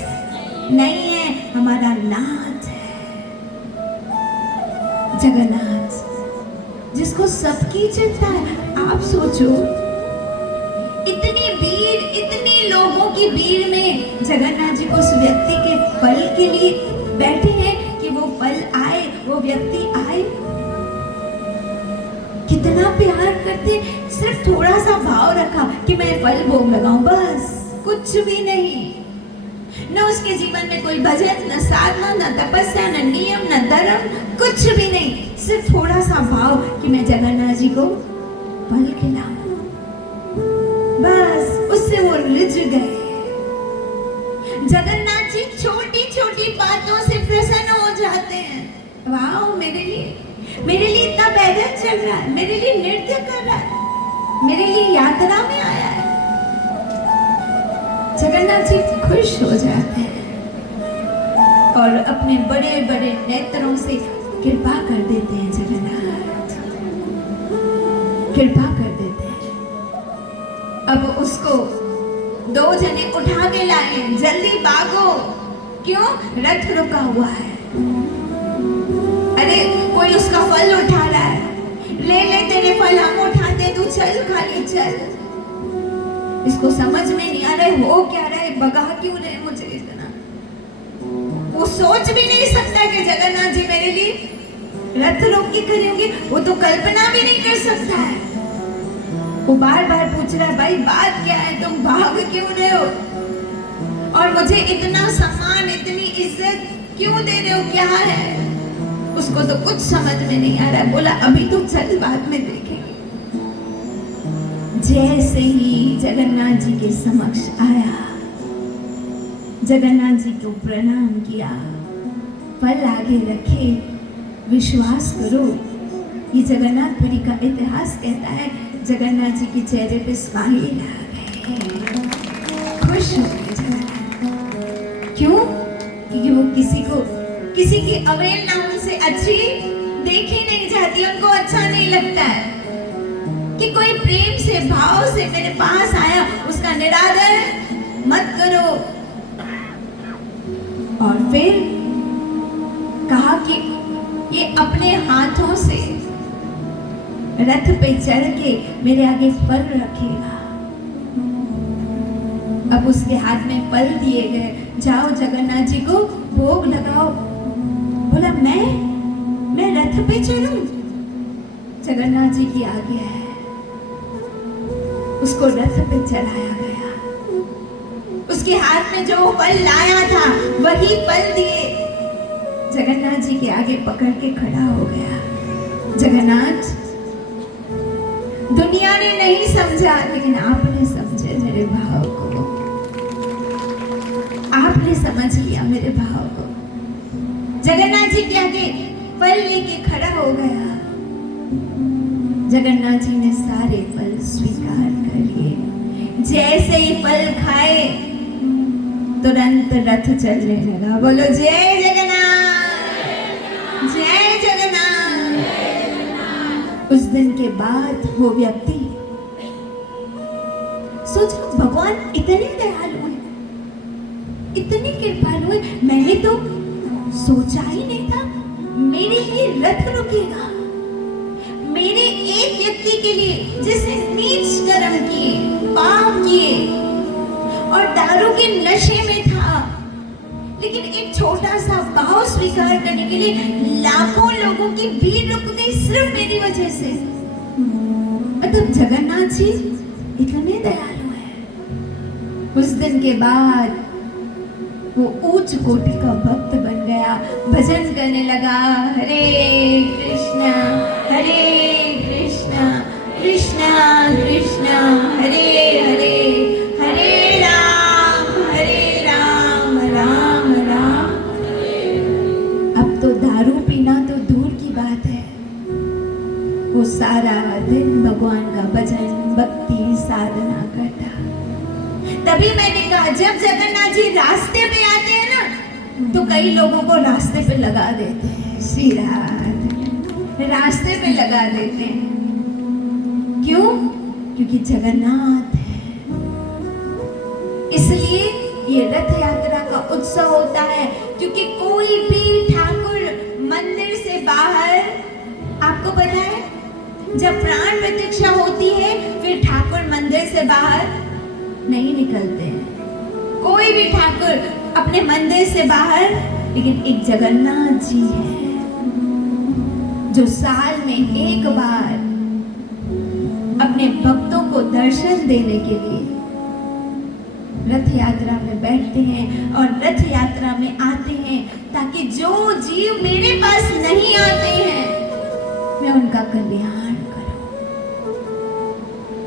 नहीं है, हमारा नाथ है जगन्नाथ, जिसको सबकी चिंता है। आप सोचो, इतनी भीड़, इतनी लोगों की भीड़ में जगन्नाथ जी को उस व्यक्ति के फल के लिए बैठे हैं कि वो फल आए, वो व्यक्ति आए। कितना प्यार करते, सिर्फ थोड़ा सा भाव रखा कि मैं फल भोग लगाऊं, बस, कुछ भी नहीं। न उसके जीवन में कोई भजन, न साधना, न तपस्या, न नियम, न धर्म, कुछ भी नहीं। सिर्फ थोड़ा सा भाव कि मैं जगन्नाथ जी को फल खिलाऊं, बस। उससे वो रिझ गए। जगन्नाथ जी छोटी छोटी बातों से प्रसन्न हो जाते हैं। वाह, मेरे लिए इतना पैदल चल रहा है, मेरे लिए नृत्य कर रहा है, मेरे लिए यात्रा में आया है। जगन्नाथ जी खुश हो जाते हैं और अपने बड़े बड़े नेत्रों से कृपा कर देते हैं। जगन्नाथ कृपा कर देते हैं। अब उसको दो जने उठा के लाए, जल्दी भागो। क्यों? रथ रुका हुआ है। अरे कोई उसका फल उठा रहा है, ले तेरे फल हम उठाते, तू चल, खाली चल। इसको समझ में नहीं आ रहा है हो क्या रहा है, भगा क्यों रहे मुझे इतना। वो सोच भी नहीं सकता कि जगन्नाथ जी मेरे लिए रथ रोक के खड़े होंगे। वो तो कल्पना भी नहीं कर सकता है। वो बार बार पूछ रहा है, भाई बात क्या है, तुम भाग क्यों रहे हो, और मुझे इतना सम्मान, इतनी इज्जत क्यों दे रहे हो, क्या है? उसको तो कुछ समझ में नहीं आ रहा है। बोला अभी तो चल, बाद में देखेंगे। जैसे ही जगन्नाथ जी के समक्ष आया, जगन्नाथ जी को प्रणाम किया, फल आगे रखे। विश्वास करो, ये जगन्नाथपुरी का इतिहास कहता है जगन्नाथ जी के चेहरे पे स्माइल आ गए, खुश हो गए जगन्नाथ। क्यों? क्योंकि वो किसी की अवहेलना उनसे अच्छी देखी नहीं जाती, उनको अच्छा नहीं लगता है कि कोई प्रेम से भाव से मेरे पास आया, उसका निरादर मत करो। और फिर कहा कि ये अपने हाथों से रथ पे चढ़ के मेरे आगे फल रखेगा। अब उसके हाथ में फल दिए गए, जाओ जगन्नाथ जी को भोग लगाओ। बोला मैं रथ पे चलूं? जगन्नाथ जी की आज्ञा है। उसको रथ पे चढ़ाया गया, उसके हाथ में जो फल लाया था वही फल दिए, जगन्नाथ जी के आगे पकड़ के खड़ा हो गया। जगन्नाथ, दुनिया ने नहीं समझा लेकिन आपने समझे मेरे भाव को, आपने समझ लिया मेरे भाव को। जगन्नाथ जी के आगे फल लेके खड़ा हो गया। जगन्नाथ जी ने सारे फल स्वीकार कर लिए। जैसे ही फल खाए तुरंत रथ चलने लगा। बोलो जय जगन्नाथ, जय जगन्नाथ। उस दिन के बाद वो व्यक्ति सोचो, भगवान इतने दयालु हैं, इतने कृपालु हैं, मैंने तो सोचा ही नहीं था मेरे लिए रथ रुकेगा। मेरे एक व्यक्ति के लिए जिसने नीच कर्म किए, पाप किए और दारू के नशे में था, लेकिन एक छोटा सा भाव स्वीकार करने के लिए लाखों लोगों की भीड़ रुक गई सिर्फ मेरी वजह से। मतलब जगन्नाथ जी इतने दयालु हैं। उस दिन के बाद वो उच्च कोटि का भक्त बन गया, भजन करने लगा, हरे कृष्णा कृष्णा कृष्णा हरे हरे, हरे राम राम राम। अब तो दारू पीना तो दूर की बात है, वो सारा दिन भगवान का भजन भक्ति साधना करता। तभी मैंने कहा जब जगन्नाथ जी रास्ते पे आते हैं ना, तो कई लोगों को रास्ते पे लगा देते हैं, श्री राधे, रास्ते पे लगा देते हैं। क्यों? क्योंकि जगन्नाथ है। इसलिए ये रथ यात्रा का उत्सव होता है, क्योंकि कोई भी ठाकुर मंदिर से बाहर, आपको पता है जब प्राण प्रतिष्ठा होती है फिर ठाकुर मंदिर से बाहर नहीं निकलते हैं। कोई भी ठाकुर अपने मंदिर से बाहर, लेकिन एक जगन्नाथ जी है जो साल में एक बार अपने भक्तों को दर्शन देने के लिए रथ यात्रा में बैठते हैं और रथ यात्रा में आते हैं, ताकि जो जीव मेरे पास नहीं आते हैं मैं उनका कल्याण करूं।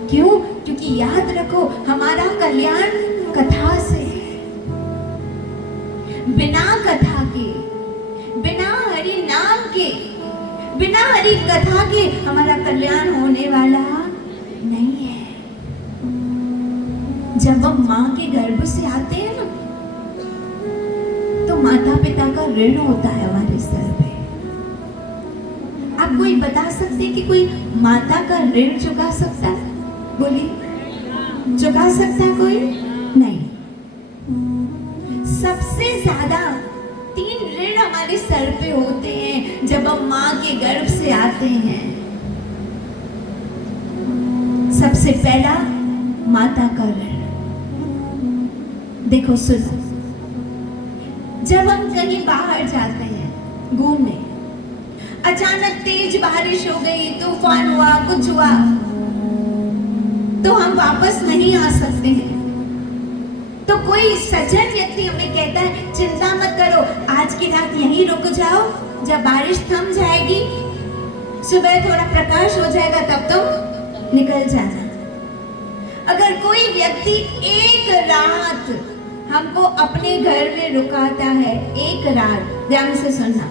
क्यों? क्योंकि याद रखो हमारा कल्याण कथा से है। बिना कथा के, बिना हरि नाम के, बिना हरि कथा के हमारा कल्याण होने वाला नहीं है। जब हम माँ के गर्भ से आते हैं ना, तो माता पिता का ऋण होता है हमारे सर पे। आप कोई बता सकते हैं कि कोई माता का ऋण चुका सकता है? बोलिए, चुका सकता है कोई? नहीं। सबसे ज्यादा 3 ऋण हमारे सर पे होते हैं जब हम माँ के गर्भ से आते हैं। सबसे पहला माता का ऋण। देखो सुनो, जब हम कहीं बाहर जाते हैं घूमने, अचानक तेज बारिश हो गई, तूफान हुआ, कुछ हुआ, तो हम वापस नहीं आ सकते हैं। तो कोई सज्जन व्यक्ति हमें कहता है चिंता मत करो, आज की रात यहीं रुक जाओ, जब बारिश थम जाएगी, सुबह थोड़ा प्रकाश हो जाएगा, तब तुम निकल जाना। अगर कोई व्यक्ति एक रात हमको अपने घर में रुकाता है, एक रात, ध्यान से सुनना,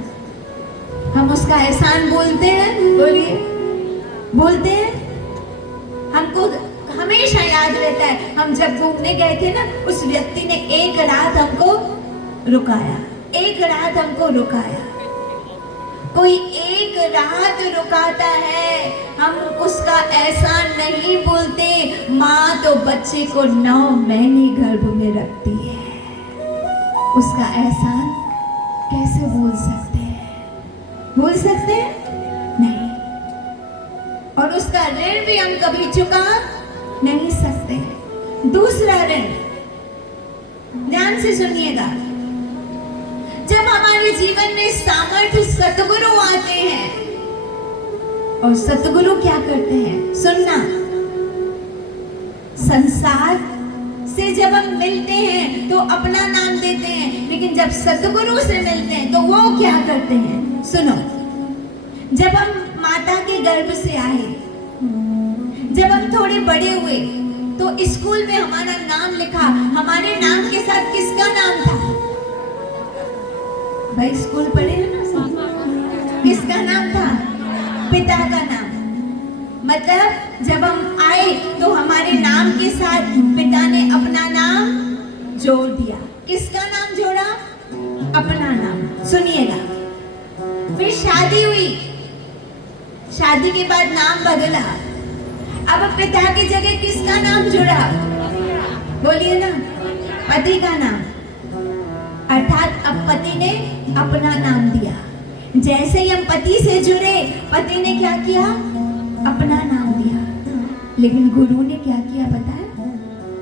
हम उसका एहसान बोलते हैं? बोलिए, बोलते हैं? हमको हमेशा याद रहता है, हम जब घूमने गए थे ना, उस व्यक्ति ने एक रात हमको रुकाया, एक रात हमको रुकाया। कोई एक रात रुकाता है, हम उसका एहसान नहीं बोलते। माँ तो बच्चे को 9 महीने गर्भ में रखती है, उसका एहसान कैसे भूल सकते हैं? भूल सकते हैं? नहीं। और उसका ऋण भी हम कभी चुका नहीं सकते। दूसरा ऋण, ध्यान से सुनिएगा, जब हमारे जीवन में सामर्थ्य सतगुरु आते हैं, और सतगुरु क्या करते हैं? सुनना, संसार से जब हम मिलते हैं तो अपना नाम देते हैं, लेकिन जब सतगुरु से मिलते हैं तो वो क्या करते हैं? सुनो, जब हम माता के गर्भ से आए, जब हम थोड़े बड़े हुए, तो स्कूल में हमारा नाम लिखा, हमारे नाम के साथ किसका नाम था? भाई स्कूल पढ़े हैं ना, किसका नाम था? पिता का नाम। मतलब जब हम आए तो हमारे नाम के साथ पिता ने अपना नाम जोड़ दिया। किसका नाम जोड़ा? अपना नाम। सुनिएगा, फिर शादी हुई, शादी के बाद नाम बदला, अब पिता की जगह किसका नाम जुड़ा? बोलिए ना, पति का नाम। अर्थात अब पति ने अपना नाम दिया। जैसे ही हम पति से जुड़े, पति ने क्या किया? अपना नाम दिया। लेकिन गुरु ने क्या किया पता है?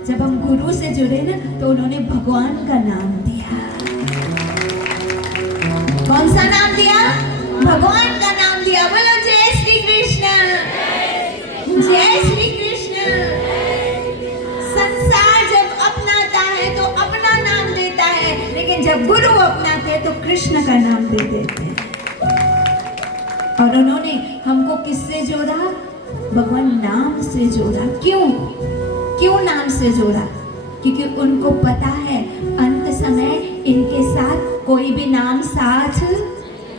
जब हम गुरु से जुड़े ना, तो उन्होंने भगवान का नाम दिया। कौन सा नाम दिया? भगवान का नाम दिया। बोलो जय श्री कृष्ण, जय श्री कृष्ण। संसार जब अपनाता है तो अपना नाम देता है, लेकिन जब गुरु अपनाते हैं तो कृष्ण का नाम दे देते हैं। और उन्होंने हमको किससे जोड़ा? भगवान नाम से जोड़ा। क्यों? क्यों नाम से जोड़ा? क्योंकि उनको पता है अंत समय इनके साथ कोई भी नाम साथ।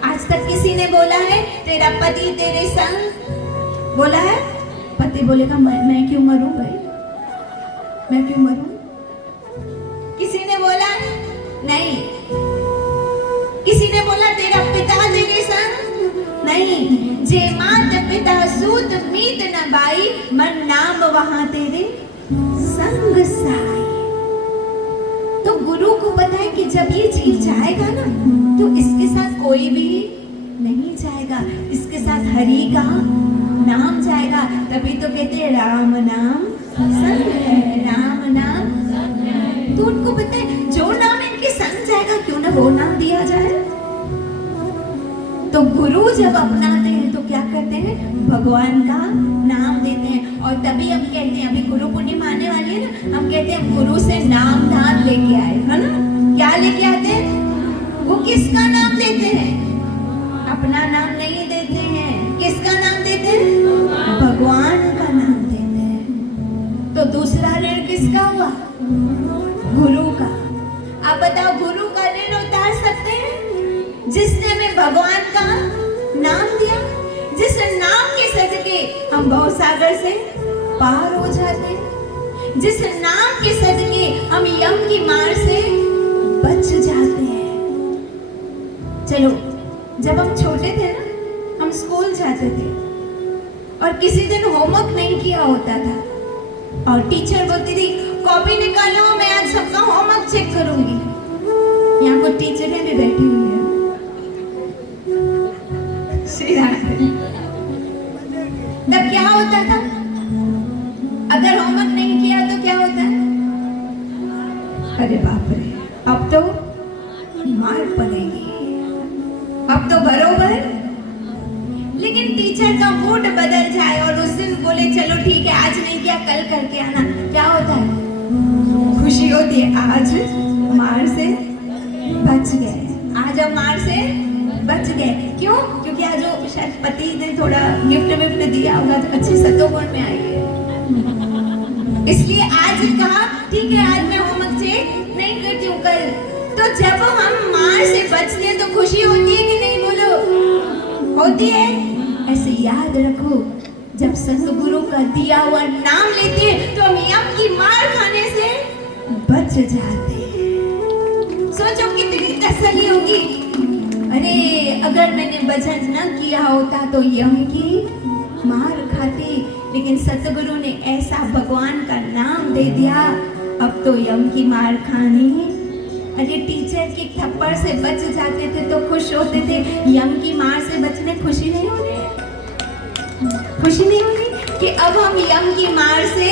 आज तक किसी ने बोला है तेरा पति तेरे संग? बोला है? पति बोलेगा मैं क्यों मरूं भाई, मैं क्यों मरूं? किसी ने बोला? नहीं। किसी ने बोला तेरा पिता तेरे संग? नहीं। जे मात पिता सूत मीत न बाई, मन नाम वहां तेरे संग साई। तो गुरु को पता है कि जब ये जीव जाएगा ना, तो इसके साथ कोई भी नहीं जाएगा, इसके साथ हरि का नाम जाएगा। तभी तो कहते हैं राम नाम संग है, राम नाम। तो उनको पता है जो नाम इनके संग जाएगा, क्यों ना वो नाम दिया जाए। तो गुरु जब अपनाते हैं तो क्या करते हैं? भगवान का नाम देते हैं। और तभी हम कहते हैं, अभी गुरु पूर्णिमा आने वाली है ना, हम कहते हैं गुरु से नाम धाम लेके आए, है ना? क्या लेके आते हैं? वो किसका नाम देते हैं? अपना नाम नहीं देते हैं। किसका नाम देते हैं? भगवान का नाम देते हैं। तो दूसरा ऋण किसका हुआ? गुरु का। आप बताओ, गुरु का ऋण उतार सकते हैं? जिसने हमें भगवान का नाम दिया, जिस नाम के सदके हम भवसागर से पार हो जाते हैं, जिस नाम के सदके हम यम की मार से बच जाते हैं। चलो, जब हम छोटे थे ना, हम स्कूल जाते थे और किसी दिन होमवर्क नहीं किया होता था, और टीचर बोलती थी कॉपी निकालो, मैं आज सबका होमवर्क चेक करूंगी। यहाँ को टीचरें भी बैठी हुई है। तब क्या होता था? अगर होमवर्क नहीं किया तो क्या होता है? अरे बाप रे, अब तो मार पड़ेगी, अब तो बरोबर। लेकिन टीचर का मूड बदल जाए और उस दिन बोले चलो ठीक है, आज नहीं किया कल करके आना, क्या होता है? खुशी होती है, आज मार से बच गए, आज हम मार से बच गए। क्यों? क्योंकि आज जो शायद पति ने थोड़ा गिफ्ट विफ्ट दिया होगा तो अच्छे सतोगुण में आई है, इसलिए आज कहा ठीक है आज मैं होमवर्क चेक नहीं करती हूँ कल। तो जब हम मार से बचते हैं तो खुशी होती है कि नहीं, बोलो? होती है। ऐसे याद रखो, जब सतगुरु का दिया हुआ नाम लेते हैं तो हम यम की मार खाने से बच जाते हैं। सोचो कितनी तसल्ली होगी। अरे अगर मैंने भजन न किया होता तो यम की मार खाती, लेकिन सतगुरु ने ऐसा भगवान का नाम दे दिया, अब तो यम की मार खानी। अरे टीचर की थप्पड़ से बच जाते थे तो खुश होते थे, यम की मार से बचने खुशी नहीं हो रही? खुशी नहीं होगी कि अब हम यम की मार से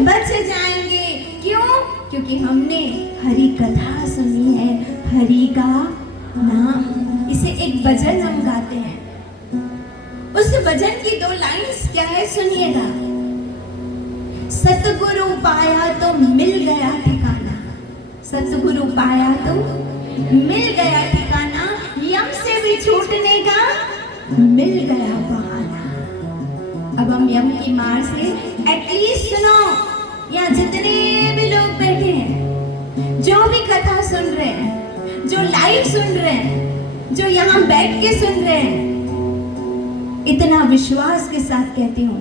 बच जाएंगे। क्यों? क्योंकि हमने हरि कथा सुनी है, हरि का नाम। इसे एक भजन हम गाते हैं, उस भजन की 2 लाइन्स क्या है सुनिएगा। सतगुरु पाया तो मिल गया ठिकाना, सतगुरु पाया तो मिल गया ठिकाना, यम से भी छूटने का मिल गया बहाना। अब हम यम की मार से एटलीस्ट सुनो, यहाँ जितने भी लोग बैठे हैं, जो भी कथा सुन रहे हैं, जो लाइव सुन रहे हैं, जो यहाँ बैठ के सुन रहे हैं, इतना विश्वास के साथ कहती हूँ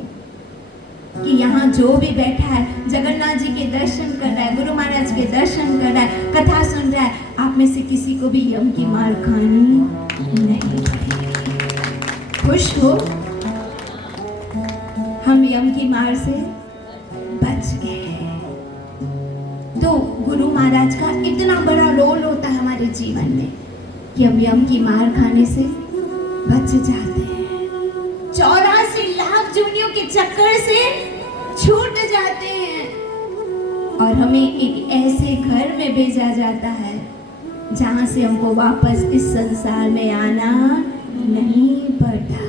कि यहाँ जो भी बैठा है जगन्नाथ जी के दर्शन कर रहा है, गुरु महाराज के दर्शन कर रहा है, कथा सुन रहा है, आप में से किसी को भी यम की मार खानी नहीं। खुश हो, हम यम की मार से बच गए। तो गुरु महाराज का इतना बड़ा रोल होता है हमारे जीवन में कि हम यम की मार खाने से बच जाते हैं, 84 लाख जूनियों के चक्कर से छूट जाते हैं और हमें एक ऐसे घर में भेजा जाता है जहां से हमको वापस इस संसार में आना नहीं पड़ता।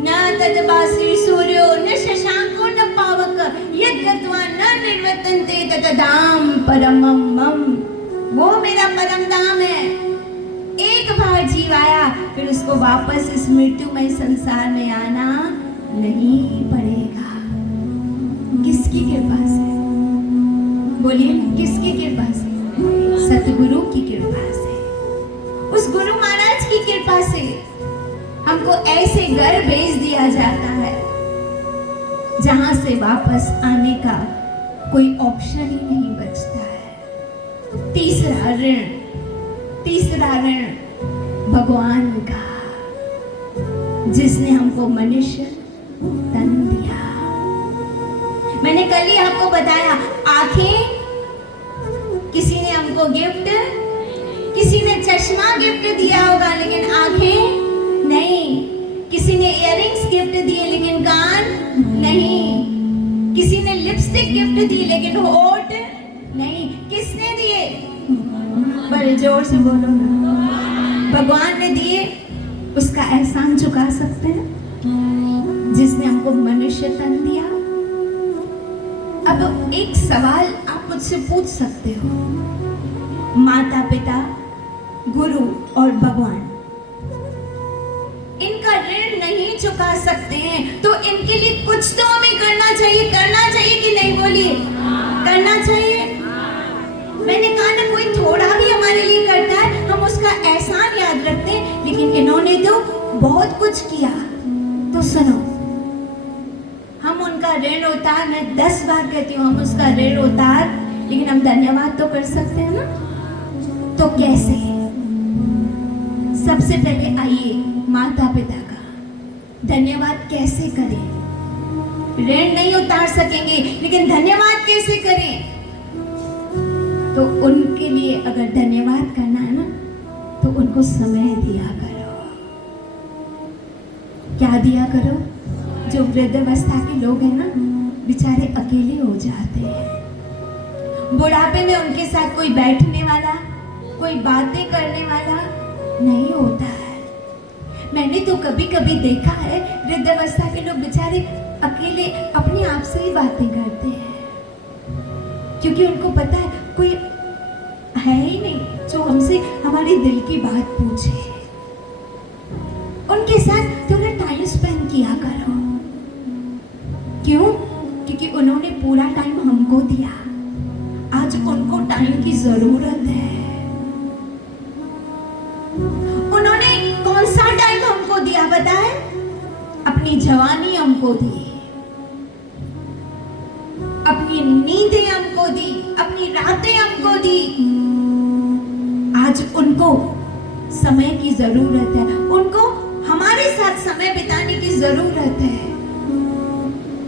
न तदबासी सूर्यो न शशांको न पावक यद् गत्वा न निर्वर्तन्ते ततधाम परमम मम। वो मेरा परम धाम है। एक बार जीव आया फिर उसको वापस इस मृत्युमय संसार में आना नहीं पड़ेगा। किसकी कृपा से? बोलिए, किसकी कृपा से? सतगुरु की कृपा से, उस गुरु महाराज की कृपा से हमको ऐसे घर भेज दिया जाता है जहां से वापस आने का कोई ऑप्शन ही नहीं बचता है। तीसरा ऋण भगवान का, जिसने हमको मनुष्य तन दिया। मैंने कल ही आपको बताया, आंखें किसी ने हमको गिफ्ट, किसी ने चश्मा गिफ्ट दिया होगा लेकिन आंखें नहीं, किसी ने इयररिंग्स गिफ्ट दिए लेकिन कान नहीं, किसी ने लिपस्टिक गिफ्ट दी लेकिन होठ नहीं। किसने दिए? बड़े जोर से बोलो ना। भगवान ने दिए, उसका एहसान चुका सकते हैं जिसने हमको मनुष्य तन दिया। अब एक सवाल आप मुझसे पूछ सकते हो, माता पिता, गुरु और भगवान, इनका ऋण नहीं चुका सकते हैं तो इनके लिए कुछ तो हमें करना चाहिए कि नहीं? बोलिए, करना चाहिए। मैंने कहा ना, कोई थोड़ा भी हमारे लिए करता है हम उसका एहसान याद रखते हैं, लेकिन इन्होंने तो बहुत कुछ किया। तो सुनो, हम उनका ऋण उतार, मैं 10 बार कहती हूँ, हम उसका ऋण उतार, लेकिन हम धन्यवाद तो कर सकते हैं ना। तो कैसे? सबसे पहले आइए माता पिता का धन्यवाद कैसे करें? ऋण नहीं उतार सकेंगे लेकिन धन्यवाद कैसे करें? तो उनके लिए अगर धन्यवाद करना है ना तो उनको समय दिया करो। क्या दिया करो? जो वृद्धावस्था के लोग हैं ना, बेचारे अकेले हो जाते हैं। बुढ़ापे में उनके साथ कोई बैठने वाला, कोई बातें करने वाला नहीं होता है। मैंने तो कभी कभी देखा है वृद्धावस्था के लोग बेचारे अकेले अपने आप से ही बातें करते हैं, क्योंकि उनको पता है कोई है ही नहीं जो हमसे हमारे दिल की बात पूछे। उनके साथ थोड़ा टाइम स्पेंड किया करो। क्यों? क्योंकि उन्होंने पूरा टाइम हमको दिया, आज उनको टाइम की जरूरत है। उन्होंने कौन सा टाइम हमको दिया बताए? अपनी जवानी हमको दी, अपनी नींदें हमको दी, अपनी रातें हमको दी। आज उनको समय की जरूरत है, उनको हमारे साथ समय बिताने की जरूरत है।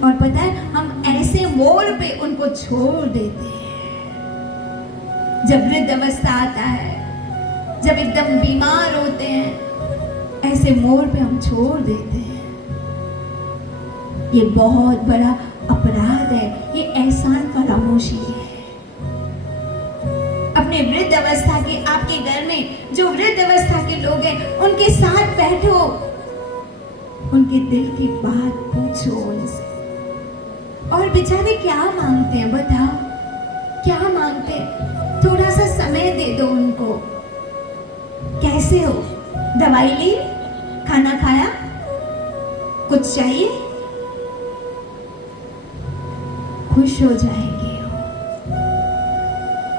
और पता है, हम ऐसे मोड़ पे उनको छोड़ देते हैं। जब वृद्ध अवस्था आता है, जब एकदम बीमार होते हैं, ऐसे मोड़ पे हम छोड़ देते हैं। ये बहुत बड़ा अपराध है, ये एहसान फरामोशी है। अपने वृद्ध अवस्था के, आपके घर में जो वृद्ध अवस्था के लोग हैं, उनके साथ बैठो, उनके दिल की बात पूछो उनसे। और बेचारे क्या मांगते हैं बताओ, क्या मांगते हैं? थोड़ा सा समय दे दो उनको। कैसे हो? दवाई ली? खाना खाया? कुछ चाहिए? खुश हो जाएंगे।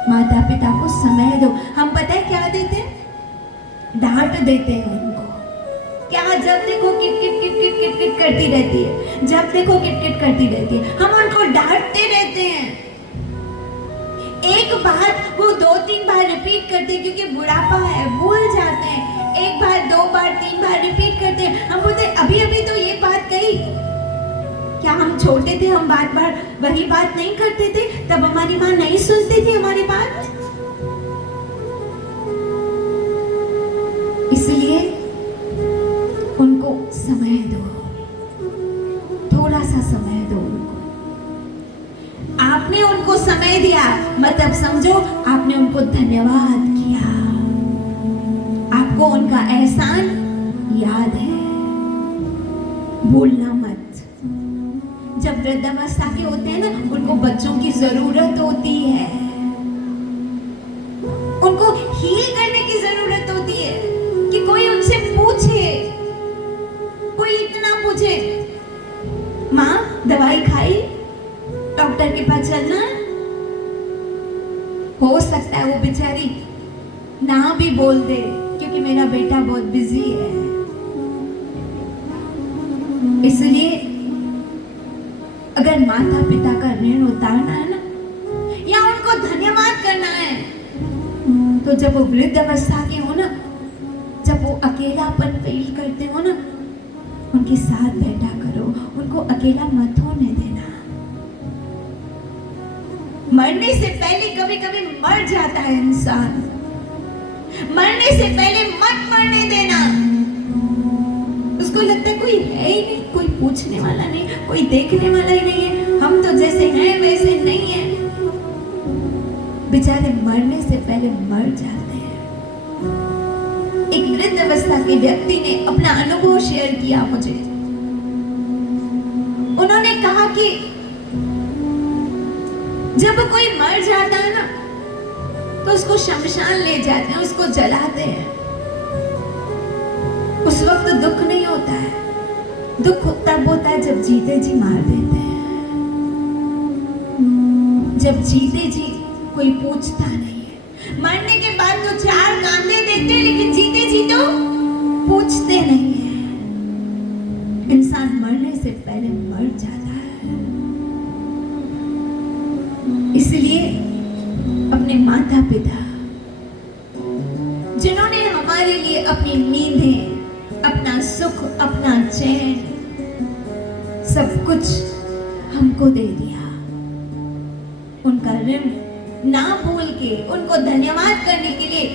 माता पिता को समय दो। हम पता है क्या देते हैं? डांट देते हैं उनको। क्या? जब देखो kit kit kit kit kit kit करती रहती है, जब देखो किट किट करती रहती है, हम उनको डांटते रहते हैं। एक बात वो 2-3 बार रिपीट करते हैं, क्योंकि बुढ़ापा है, भूल जाते हैं। 1 बार 2 बार 3 बार रिपीट करते हैं। हम बोलते अभी अभी तो ये बात कही। क्या हम छोटे थे, हम बार बार वही बात नहीं करते थे? तब हमारी माँ नहीं सुनती थी हमारी बात। इसलिए उनको समय दो, थोड़ा सा समय दो उनको। आपने उनको समय दिया, मतलब समझो आपने उनको धन्यवाद किया, आपको उनका एहसान याद है। भूलना मत। जब वृद्धावस्था के होते हैं ना, उनको बच्चों की जरूरत होती है, उनको हील करने की जरूरत होती है कि कोई उनसे पूछे, कोई इतना पूछे, माँ दवाई खाई? डॉक्टर के पास चलना? हो सकता है वो बेचारी ना भी बोल दे, क्योंकि मेरा बेटा बहुत बिजी है। इसलिए अगर माता पिता का ऋण उतारना है ना, या उनको धन्यवाद करना है, तो जब वो वृद्ध अवस्था के हो ना, जब वो अकेलापन फील करते हो ना, उनके साथ बैठा करो, उनको अकेला मत होने देना। मरने से पहले कभी कभी मर जाता है इंसान, मरने से पहले मत मरने देना। उसको लगता है कोई है ही नहीं, कोई पूछने वाला नहीं, कोई देखने वाला ही नहीं है, हम तो जैसे हैं वैसे नहीं है। बेचारे मरने से पहले मर जाते हैं। एक वृद्ध अवस्था के व्यक्ति ने अपना अनुभव शेयर किया मुझे। उन्होंने कहा कि जब कोई मर जाता है ना, तो उसको शमशान ले जाते हैं, उसको जलाते हैं। उस वक्त दुख नहीं होता है, दुख तब होता है जब जीते जी मार देते हैं। जब जीते जी कोई पूछता नहीं है। मरने के बाद तो 4 कांधे देते हैं, लेकिन जीते जी तो पूछते नहीं है। इंसान मरने से पहले मर जाता है। इसलिए अपने माता पिता, जिन्होंने हमारे लिए अपनी नींदें, अपना सुख, अपना चैन, सब कुछ हमको दे दिया, उनका ऋण ना भूल के, उनको धन्यवाद करने के लिए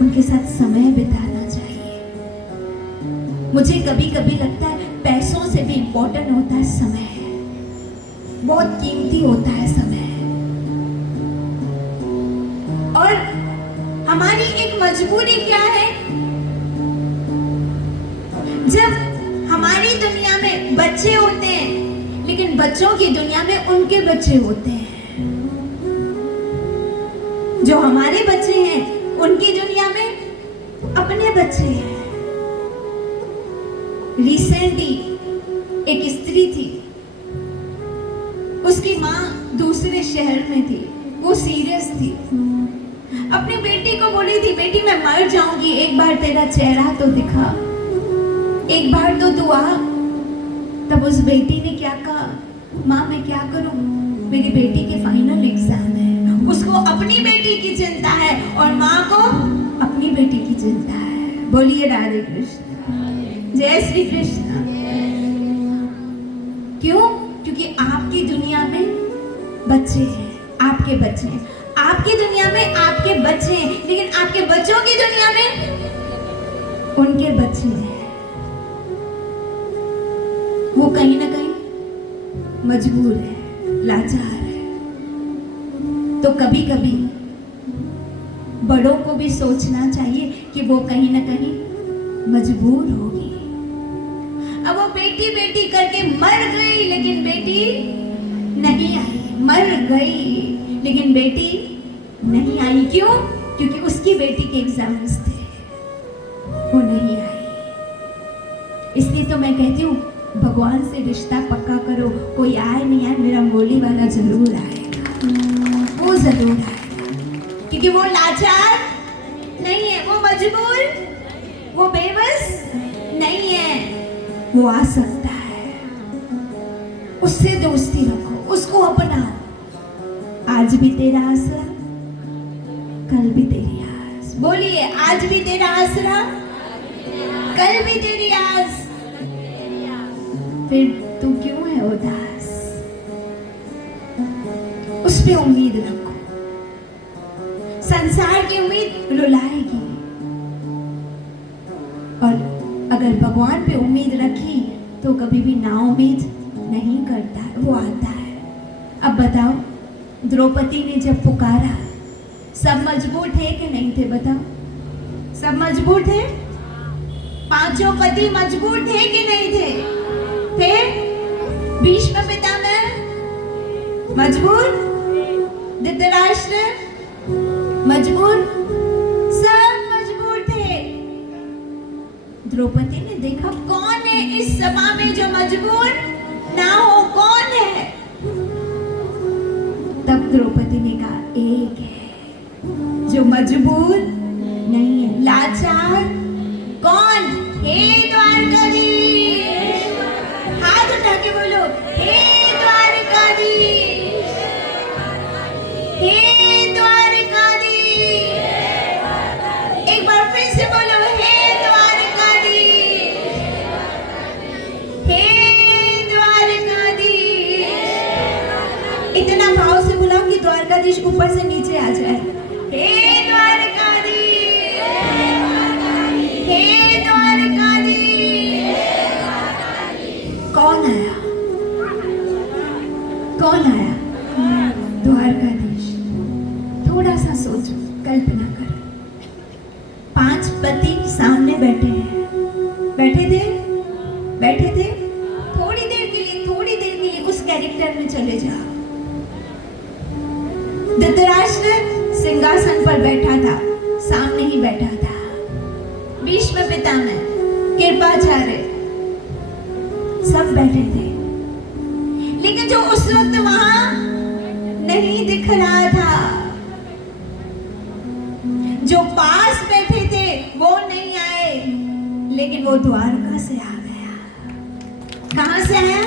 उनके साथ समय बिताना चाहिए। मुझे कभी कभी लगता है पैसों से भी इंपॉर्टेंट होता है समय, बहुत कीमती होता है समय। और हमारी एक मजबूरी क्या है, जब हमारी दुनिया में बच्चे होते हैं, लेकिन बच्चों की दुनिया में उनके बच्चे होते हैं। जो हमारे बच्चे हैं, उनकी दुनिया में अपने बच्चे हैं। रिसेंटली एक स्त्री थी, उसकी माँ दूसरे शहर में थी, वो सीरियस थी, अपनी बेटी को बोली थी बेटी मैं मर जाऊंगी, एक बार तेरा चेहरा तो दिखा, एक बार तो तू आ। तब उस बेटी ने क्या कहा, माँ मैं क्या करूं, मेरी बेटी के फाइनल एग्जाम है। उसको अपनी बेटी की चिंता है और माँ को अपनी बेटी की चिंता है। बोलिए राधे कृष्ण, जय श्री कृष्ण। क्यों? क्योंकि आपकी दुनिया में बच्चे हैं, आपके बच्चे हैं, आपकी दुनिया में आपके बच्चे हैं, लेकिन आपके बच्चों की दुनिया में उनके बच्चे हैं। वो कहीं ना कहीं मजबूर है, लाचार है। तो कभी कभी बड़ों को भी सोचना चाहिए कि वो कहीं ना कहीं मजबूर होगी। अब वो बेटी बेटी करके मर गई, लेकिन बेटी नहीं आई। मर गई लेकिन बेटी नहीं आई। क्यों? क्योंकि उसकी बेटी के एग्जाम्स थे, वो नहीं आई। इसलिए तो मैं कहती हूँ भगवान से रिश्ता पक्का करो, कोई आए नहीं आए, मेरा मोली वाला जरूर आएगा, वो जरूर आएगा। क्योंकि वो लाचार नहीं है, वो मजबूर, वो बेबस नहीं है, वो आ सकता है। उससे दोस्ती रखो, उसको अपनाओ। आज भी तेरा आसरा, कल भी तेरी आस। बोलिए आज भी तेरा आसरा, कल भी तेरी आस। फिर तू क्यों है उदास? उस पे उम्मीद रखो। संसार की उम्मीद रुलाएगी, और अगर भगवान पे उम्मीद रखी तो कभी भी ना उम्मीद नहीं करता है, वो आता है। अब बताओ, द्रौपदी ने जब पुकारा, सब मजबूर थे कि नहीं थे? बताओ, सब मजबूर थे? पांचों पति मजबूर थे कि नहीं थे? थे। भीष्म पितामह मजबूर, धृतराष्ट्र मजबूर, सब मजबूर थे। द्रौपदी ने देखा कौन है इस सभा में जो मजबूर ना हो, कौन है? तब द्रौपदी ने कहा एक है जो मजबूर नहीं है, लाचार। कौन? हे द्वारकाधीश। हाथ उठा के बोलो, हे द्वारकाधीश, हे द्वारकाधीश। एक बार फिर से बोलो, हे द्वारकाधीश, हे द्वारकाधीश। इतना भाव से बुलाओ कि द्वारकाधीश ऊपर से नीचे आ जाए। हे द्वारकाधीश, हे द्वारकाधीश। कौन आया? कौन आया? द्वारकाधीश। थोड़ा सा सोचो, कल्पना करो। 5 पति सामने बैठे हैं, बैठे थे, बैठे थे। थोड़ी देर के लिए, थोड़ी देर के लिए उस कैरेक्टर में चले जाओ। धृतराष्ट्र सिंहासन पर बैठा था, सामने ही बैठा था। भीष्म पितामह, कृपाचार्य, सब बैठे थे। लेकिन जो उस वक्त वहां नहीं दिख रहा था, जो पास बैठे थे वो नहीं आए, लेकिन वो द्वारका से आ गया। कहां से आया?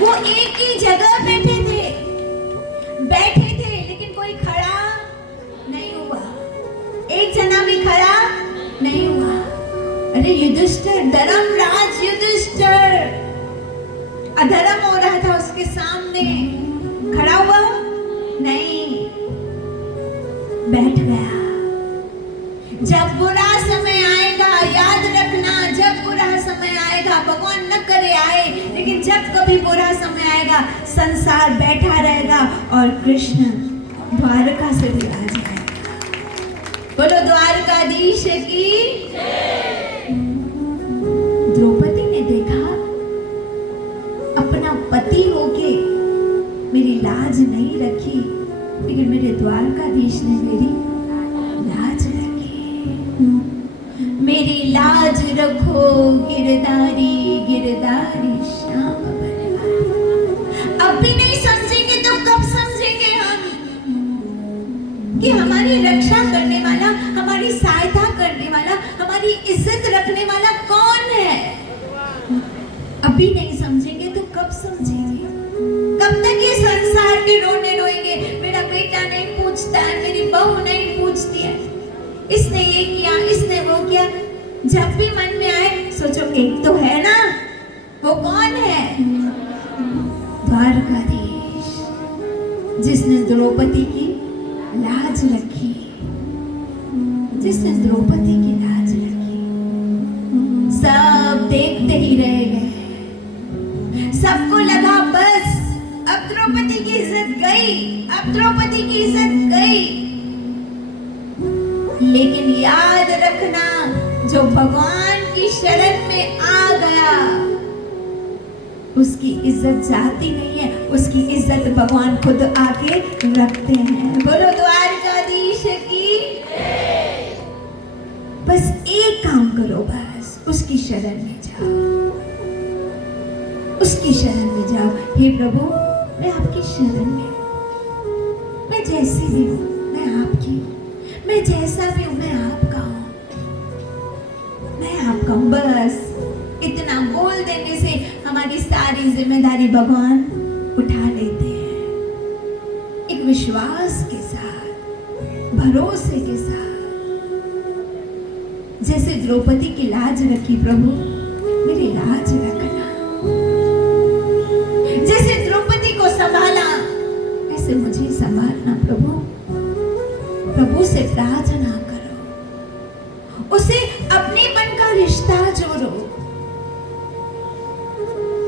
वो एक ही जगह बैठे थे, बैठे थे, लेकिन कोई खड़ा नहीं हुआ, एक जना भी खड़ा नहीं हुआ। अरे युधिष्ठिर, धर्मराज युधिष्ठिर, अधर्म हो रहा था उसके सामने, खड़ा हुआ नहीं, बैठ गया। जब बुरा समय आएगा, याद रखना, जब बुरा समय आएगा, भगवान न करे आए, लेकिन जब कभी बुरा समय आएगा, संसार बैठा रहेगा और कृष्ण द्वारका से भी आ जाएगा। बोलो द्वारकाधीश की। द्रौपदी ने देखा अपना पति होके मेरी लाज नहीं रखी, लेकिन मेरे द्वारकाधीश ने मेरी लाज रखी। मेरी लाज रखो गिरधारी गिरधारी श्याम बनवारी। अब भी नहीं समझेंगे तो कब समझेंगे हम कि हमारी रक्षा करने वाला, हमारी सहायता करने वाला, हमारी इज्जत रखने वाला कौन है। अभी नहीं समझेंगे तो कब समझेंगे। कब तक ये संसार के रोने रोएंगे, मेरा बेटा नहीं पूछता है, मेरी बहू नहीं पूछती है, इसने ये किया, इसने वो किया। जब भी मन में आए सोचो एक तो है ना, वो कौन है? द्वारकाधीश, जिसने द्रौपदी की लाज रखी, जिसने द्रौपदी की लाज रखी। सब देखते ही रह गए, सबको लगा बस अब द्रौपदी की इज्जत गई, अब द्रौपदी की इज्जत गई। लेकिन याद रखना, जो भगवान की शरण में आ गया उसकी इज्जत जाती नहीं है, उसकी इज्जत भगवान खुद आके रखते हैं। बोलो द्वारकाधीश की। बस एक काम करो, बस उसकी शरण में जाओ, उसकी शरण में जाओ। हे प्रभु, मैं आपकी शरण में हूं, मैं जैसी भी हूं मैं आपकी हूं, मैं जैसा भी हूं मैं आपका हूं, मैं आपका हूं। बस इतना बोल देने से हमारी सारी जिम्मेदारी भगवान उठा लेते हैं। एक विश्वास के साथ, भरोसे के साथ, जैसे द्रौपदी की लाज रखी, प्रभु मेरी लाज रखना। जैसे द्रौपदी को संभाला ऐसे मुझे संभालना प्रभु। प्रभु से प्रार्थना करो, उसे अपनेपन का रिश्ता जोड़ो।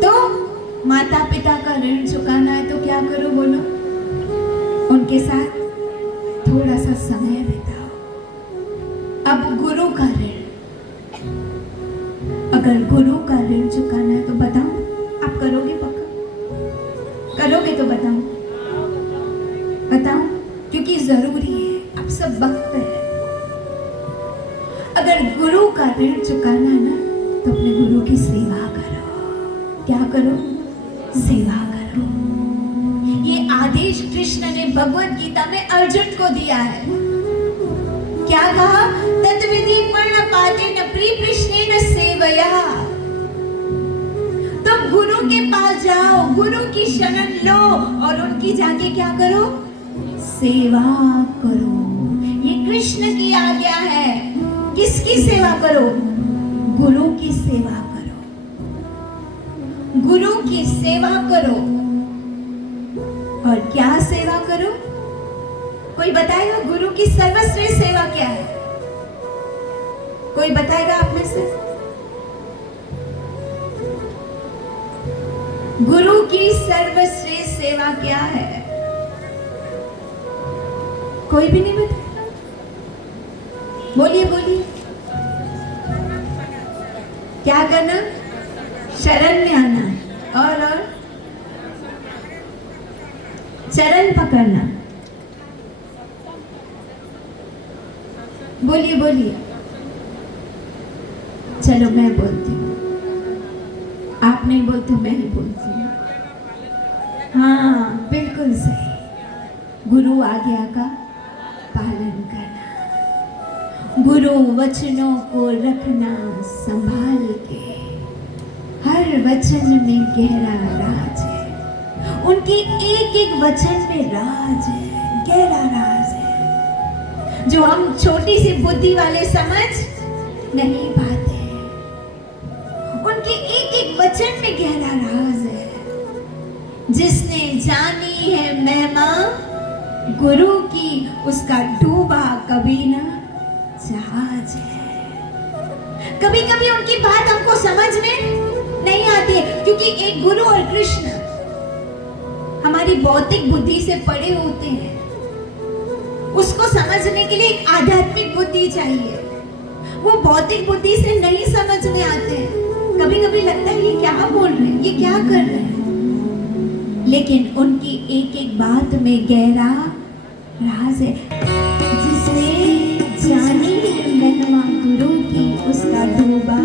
तो माता पिता का ऋण चुकाना है तो क्या करो बोलो? उनके साथ थोड़ा सा समय बिताओ। अब गुरु का ऋण, अगर गुरु का ऋण चुकाना है तो बताओ, आप करोगे? पक्का करोगे तो बताओ, बताओ, क्योंकि जरूरी है। आप सब वक्त है। अगर गुरु का ऋण चुकाना है ना तो अपने गुरु की सेवा करो। क्या करो? सेवा करो। ये आदेश कृष्ण ने भगवत गीता में अर्जुन को दिया है। क्या कहा? तत्विधि पर्ण पाते न प्रिय सेवया। तुम गुरु के पास जाओ, गुरु की शरण लो और उनकी जाके क्या करो? सेवा करो। ये कृष्ण की आज्ञा है। किसकी सेवा करो? गुरु की सेवा करो, गुरु की सेवा करो। और क्या सेवा करो? कोई बताएगा गुरु की सर्वश्रेष्ठ सेवा क्या है? कोई बताएगा आप में से? गुरु की सर्वश्रेष्ठ सेवा क्या है? कोई भी नहीं बताएगा? बोलिए बोलिए। क्या करना? शरण में आना है। और चरण पकड़ना। बोलिए बोलिए। चलो मैं बोलती हूँ, आप नहीं बोलते मैं ही बोलती हूँ। हाँ बिल्कुल सही। गुरु आज्ञा का पालन करना, गुरु वचनों को रखना संभाल के। हर वचन में गहरा राज है, उनके एक एक वचन में राज है, गहरा राज है, जो हम छोटी सी बुद्धि वाले समझ नहीं पाते हैं। उनके एक एक वचन में गहरा राज है। जिसने जानी है महिमा गुरु की, उसका डूबा कभी ना जहाज है। कभी कभी उनकी बात हमको समझ में नहीं आती है, क्योंकि एक गुरु और कृष्ण हमारी भौतिक बुद्धि से परे होते हैं। उसको समझने के लिए एक आध्यात्मिक बुद्धि चाहिए। वो भौतिक बुद्धि से नहीं समझ में आते हैं। कभी कभी लगता है ये क्या बोल रहे हैं, ये क्या कर रहे हैं। लेकिन उनकी एक एक बात में गहरा राज है। जिसने जानी महिमा गुरु की, उसका डूबा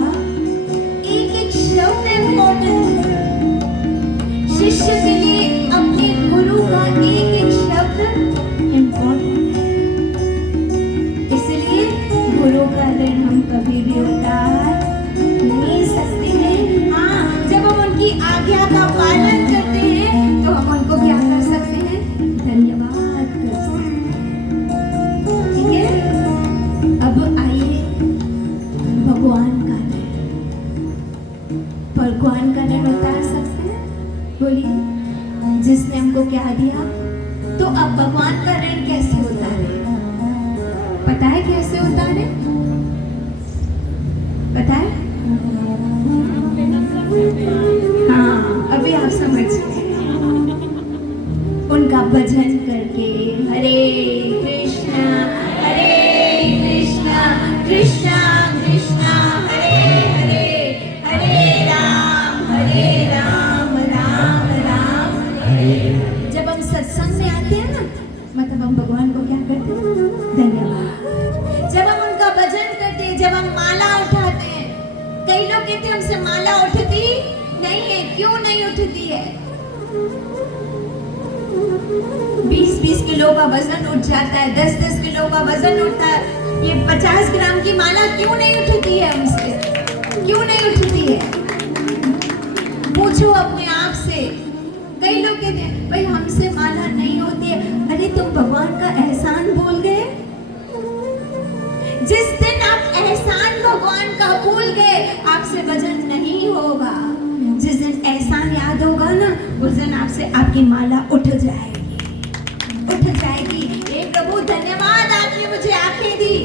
उठा दिया तो अब भगवान का ऋण कैसे उतारे? पता है कैसे उतारे? पता है? हाँ, अभी आप समझ गए। उनका भजन करके हरे कृष्णा कृष्णा कृष्णा हरे हरे, हरे राम राम राम हरे। जब हम सत्संग में आते हैं ना, मतलब हम भगवान को क्या करते हैं? धन्यवाद। जब हम उनका भजन करते हैं, जब हम माला उठाते हैं, कई लोग कहते हैं हमसे माला उठती नहीं है। क्यों नहीं उठती है? 20-20 किलो का वजन उठ जाता है, 10-10 किलो का वजन उठता है। ये 50 ग्राम की माला क्यों नहीं उठती है हमसे? क्यों नहीं उठती है? पूछो अपने आप से। कई लोग कहते हैं भाई हमसे माला नहीं होती है। अरे तुम भगवान का एहसान भूल गए? जिस दिन आप एहसान भगवान का भूल गए, आपसे भजन नहीं होगा। जिस दिन एहसान याद होगा ना, उस दिन आपसे आपकी माला उठ जाएगी, उठ जाएगी। हे प्रभु धन्यवाद, आपने मुझे आंखें दी।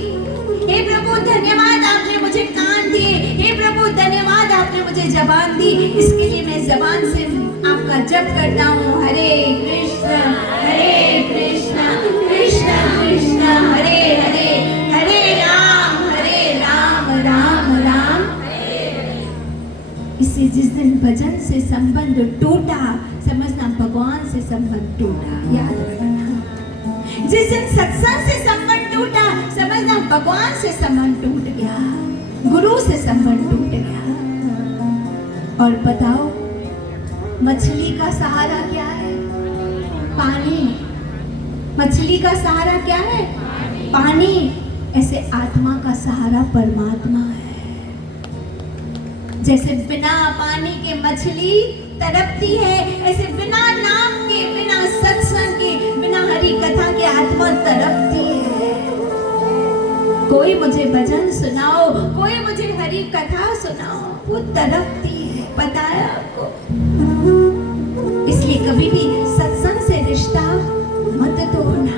हे प्रभु धन्यवाद, आपने मुझे कान दिए। हे प्रभु धन्यवाद, आपने मुझे जबान दी। इसके लिए मैं जबान से आपका जप करता हूँ। हरे कृष्ण कृष्ण कृष्ण हरे हरे, हरे राम राम राम। इससे जिस दिन भजन से संबंध टूटा, समझना भगवान से संबंध टूटा। याद रखना, जिस दिन सत्संग से संबंध टूटा, समझना भगवान से संबंध टूट गया, गुरु से संबंध टूट गया। और बताओ, मछली का सहारा क्या है? पानी। मछली का सहारा क्या है? पानी। ऐसे आत्मा का सहारा परमात्मा है। जैसे बिना पानी के मछली तड़पती है, ऐसे बिना नाम के, बिना सत्संग के, बिना हरि कथा के आत्मा तड़पती है। कोई मुझे भजन सुनाओ, कोई मुझे हरि कथा सुनाओ, वो तड़पती है। पता है आपको? इसलिए कभी भी सत्संग से रिश्ता मत तोड़ना,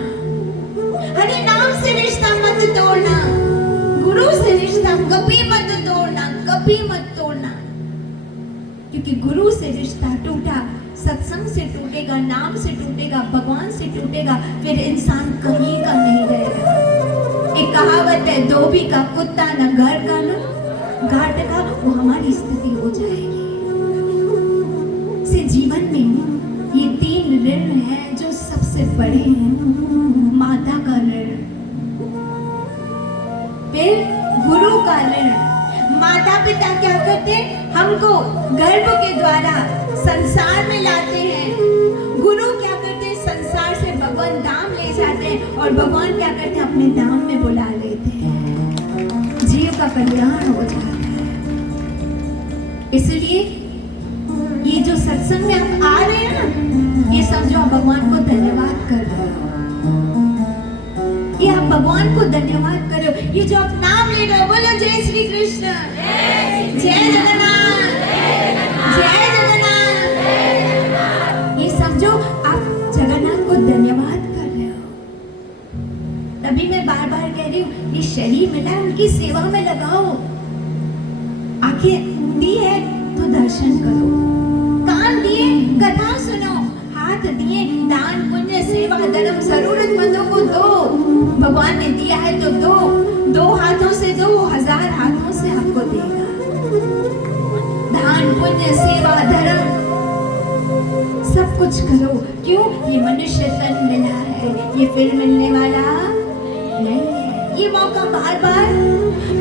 हरि नाम से रिश्ता मत तोड़ना, गुरु से रिश्ता कभी मत तोड़ना, कभी मत तोड़ना। क्योंकि गुरु से रिश्ता टूटा, सत्संग से टूटेगा, नाम से टूटेगा, भगवान से टूटेगा, फिर इंसान कहीं का नहीं रहेगा। एक कहावत है, धोबी का कुत्ता न घर का न घाट का, वो हमारी स्थिति हो जाएगी। से जीवन में ये 3 ऋण हैं जो सबसे बड़े हैं। माता का ऋण, फिर गुरु का ऋण। माता पिता क्या करते हैं? हमको गर्भ के द्वारा संसार में लाते हैं। गुरु क्या करते हैं? संसार से भगवान धाम ले जाते हैं, और भगवान क्या करते हैं? अपने धाम में बुला लेते हैं। जीव का कल्याण हो जाता है। इसलिए ये जो सत्संग में आप आ रहे हैं ना, ये समझो आप भगवान को धन्यवाद कर रहे हो। ये आप भगवान को धन्यवाद कर रहे हो। ये जो आप नाम ले रहे हो, बोलो जय श्री कृष्ण, जय जगन्नाथ, जय जगन्नाथ। ये समझो आप जगन्नाथ को धन्यवाद कर रहे हो। तभी मैं बार बार कह रही हूँ, ये शरीर मिला है, उनकी सेवा में लगाओ। आंखें दी है तो दर्शन करो, कान दिए कथा सुनो, हाथ दिए दान पुण्य सेवा धर्म जरूरतमंदों को दो। भगवान ने दिया है तो दो, 2 हाथों से दो, 1000 हाथों से आपको देगा। दान पुण्य सेवा धर्म सब कुछ करो। क्यों? ये मनुष्य तन मिला है, ये फिर मिलने वाला नहीं है। ये मौका बार बार,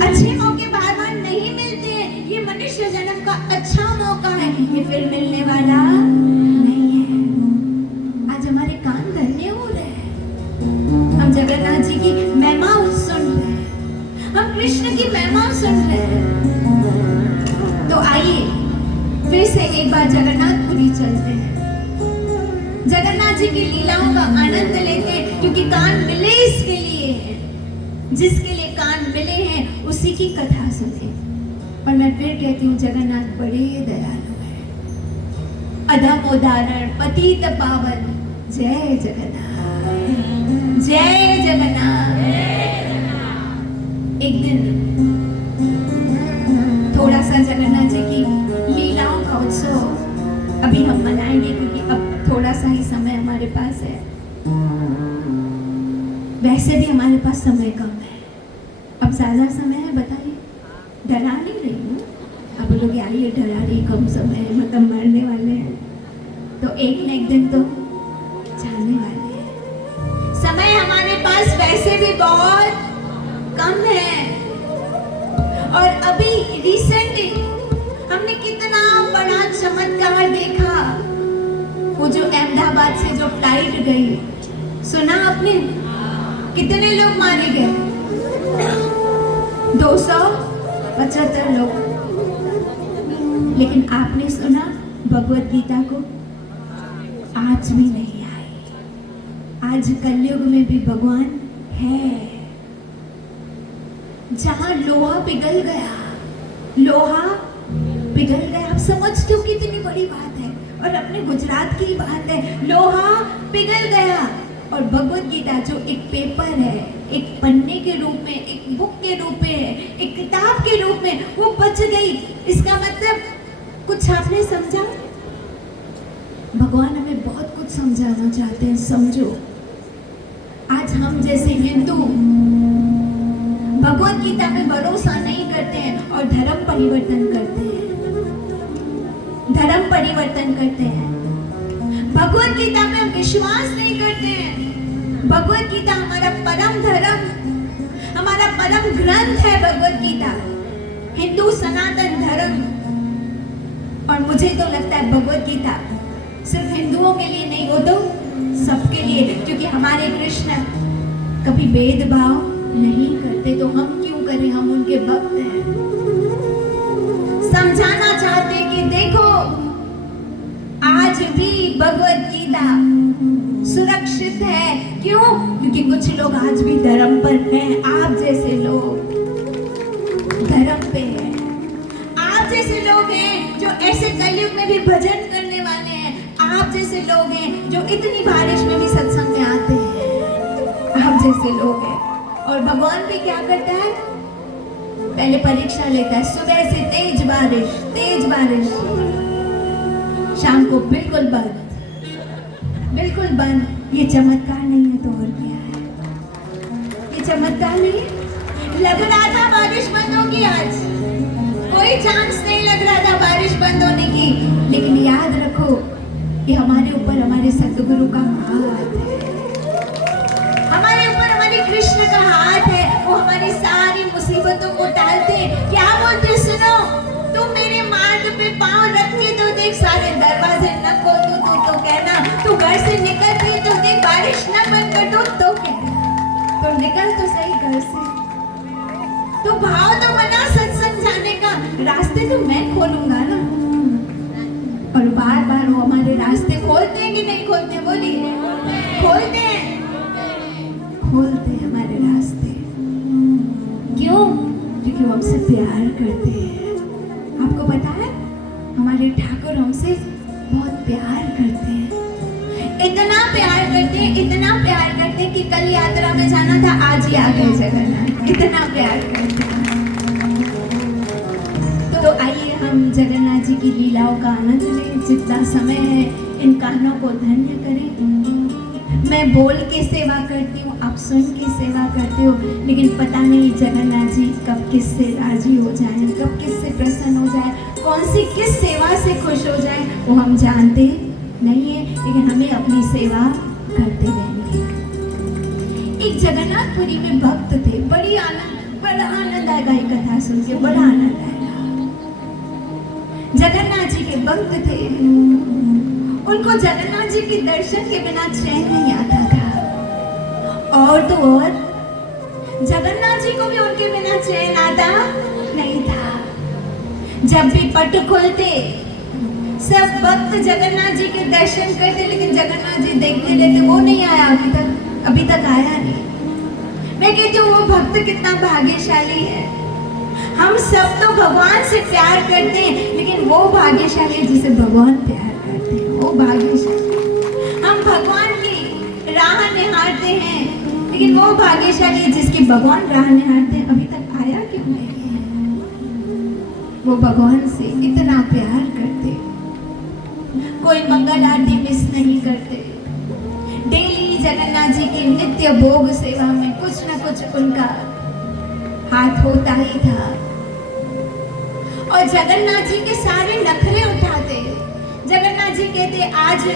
अच्छे मौके बार बार नहीं मिलते हैं। ये मनुष्य जन्म का अच्छा मौका है, ये फिर मिलने वाला नहीं है। आज हमारे कान धन्य हो रहे हैं। हम जगन्नाथ जी की महिमा सुन रहे हैं, हम कृष्ण की महिमा सुन रहे हैं। तो आइए फिर से एक बार जगन्नाथपुरी चलते हैं, जगन्नाथ जी की लीलाओं का आनंद लेते हैं। क्योंकि कान मिले इसके लिए हैं, जिसके लिए कान मिले हैं उसी की कथा सुने। और मैं फिर कहती हूँ, जगन्नाथ बड़े दयालु हैं। अधम उदाहरण, पतित पावन, जय जगन्नाथ, जय जगन्नाथ। एक दिन थोड़ा सा जगन्नाथ जी की लीलाओं का उत्सव अभी हम मनाएंगे, क्योंकि अब थोड़ा सा ही समय हमारे पास है। वैसे भी हमारे पास समय कम है, अब ज्यादा समय है। बताइए, डरा नहीं रही हूँ आप लोग, आइए डरा रही, कम समय है मतलब मरने वाले हैं, तो एक न एक दिन तो जाने वाले हैं। समय हमारे पास वैसे भी बहुत कम है। और अभी रिसेंटली हमने कितना बड़ा चमत्कार देखा, वो जो अहमदाबाद से जो फ्लाइट गई, सुना आपने? कितने लोग मारे गए? 275 लोग। लेकिन आपने सुना भगवत गीता को? आज भी नहीं आई। आज कलयुग में भी भगवान है। जहां लोहा पिघल गया, लोहा पिघल गया, आप समझते हो कितनी बड़ी बात है। और अपने गुजरात की बात है, लोहा पिघल गया। और भगवत गीता जो एक पेपर है, एक पन्ने के रूप में, एक बुक के रूप में, एक किताब के रूप में, वो बच गई। इसका मतलब कुछ आपने समझा? भगवान हमें बहुत कुछ समझाना चाहते हैं। समझो, आज हम जैसे हिंदू भगवत गीता में भरोसा नहीं करते हैं और धर्म परिवर्तन करते हैं, धर्म परिवर्तन करते हैं। भगवत गीता में हम विश्वास नहीं करते हैं। भगवत गीता हमारा परम धर्म, हमारा परम ग्रंथ है भगवत गीता, हिंदू सनातन धर्म। और मुझे तो लगता है भगवत गीता सिर्फ हिंदुओं के लिए नहीं, वो तो सबके लिए, क्योंकि हमारे कृष्ण कभी भेदभाव नहीं करते। तो हम क्यों करें, हम उनके भक्त हैं। समझाना चाहते कि देखो, आज भी भगवत गीता सुरक्षित है। क्यों? क्योंकि कुछ लोग आज भी धर्म पर हैं। आप जैसे लोग धर्म पे हैं, आप जैसे लोग हैं जो ऐसे कलयुग में भी भजन करने वाले हैं। आप जैसे लोग हैं जो इतनी बारिश में भी सत्संग में आते हैं। आप जैसे लोग हैं। और भगवान भी क्या करता है? पहले परीक्षा लेता है। सुबह से तेज बारिश, तेज बारिश, शाम को बिल्कुल बंद, बिल्कुल बंद। ये चमत्कार नहीं है तो और क्या है? ये चमत्कार नहीं है। लग रहा था बारिश बंद होगी, आज कोई चांस नहीं लग रहा था बारिश बंद होने की। लेकिन याद रखो, ये हमारे ऊपर हमारे सतगुरु का हाथ है, हमारे ऊपर हमारे कृष्ण का हाथ है। वो हमारी सारी मुसीबतों को टालते हैं। क्या बोलते? सुनो, तुम मेरे मार्ग पे पांव रख के तो देख, सारे दरवाजे न खोल दूं तो कहना, तू घर से निकलती तो देख, बारिश न बंद कर दूं तो कहना, तो निकल तो सही घर से। तो भाव तो बना सत्संग जाने का, रास्ते तो मैं खोलूंगा ना। और बार बार वो हमारे रास्ते खोलते हैं कि नहीं खोलते? बोलिए, खोलते हैं, खोलते हैं हमारे रास्ते। क्यों? क्योंकि वो हमसे प्यार करते हैं। आपको पता है, हमारे ठाकुर हमसे बहुत प्यार करते हैं। इतना प्यार करते हैं, इतना प्यार करते हैं कि कल यात्रा में जाना था, आज ही आ गए जगन्नाथ। इतना प्यार करते हैं। तो आइए हम जगन्नाथ जी की लीलाओं का आनंद लें। जितना समय है, इन कानों को धन्य करें। मैं बोल के सेवा करती हूँ, आप सुन के सेवा करते हो, लेकिन पता नहीं जगन्नाथ जी कब किससे राजी हो जाए, कब किससे प्रसन्न हो जाए, कौन सी किस सेवा से खुश हो जाए, वो हम जानते नहीं है। लेकिन हमें अपनी सेवा करते रहनी है। एक जगन्नाथपुरी में भक्त थे, बड़ा आनंद आएगा ये कथा सुन के, बड़ा आनंद आएगा। जगन्नाथ जी के भक्त थे। उनको जगन्नाथ जी के दर्शन के बिना चैन नहीं आता था। और तो और जगन्नाथ जी को भी उनके बिना चैन आता नहीं था। जब भी पट खोलते, सब भक्त जगन्नाथ जी के दर्शन करते, लेकिन जगन्नाथ जी देखते रहते, वो नहीं आया अभी तक आया नहीं। मैं कहती हूँ वो भक्त कितना भाग्यशाली है। हम सब तो भगवान से प्यार करते हैं, लेकिन वो भाग्यशाली है जिसे भगवान प्यार करते हैं, वो भाग्यशाली। हम भगवान राह निहारते हैं, लेकिन वो भाग्यशाली है जिसकी भगवान राह निहारते हैं, अभी तक आया क्यों नहीं है? वो भगवान से इतना प्यार करते, कोई मंगल आरती मिस नहीं करते, डेली जगन्नाथ जी की नित्य भोग सेवा में कुछ न कुछ उनका हाथ होता ही था। और जगन्नाथ जी के सारे नखरे उठाते। जगन्नाथ जी कहते आज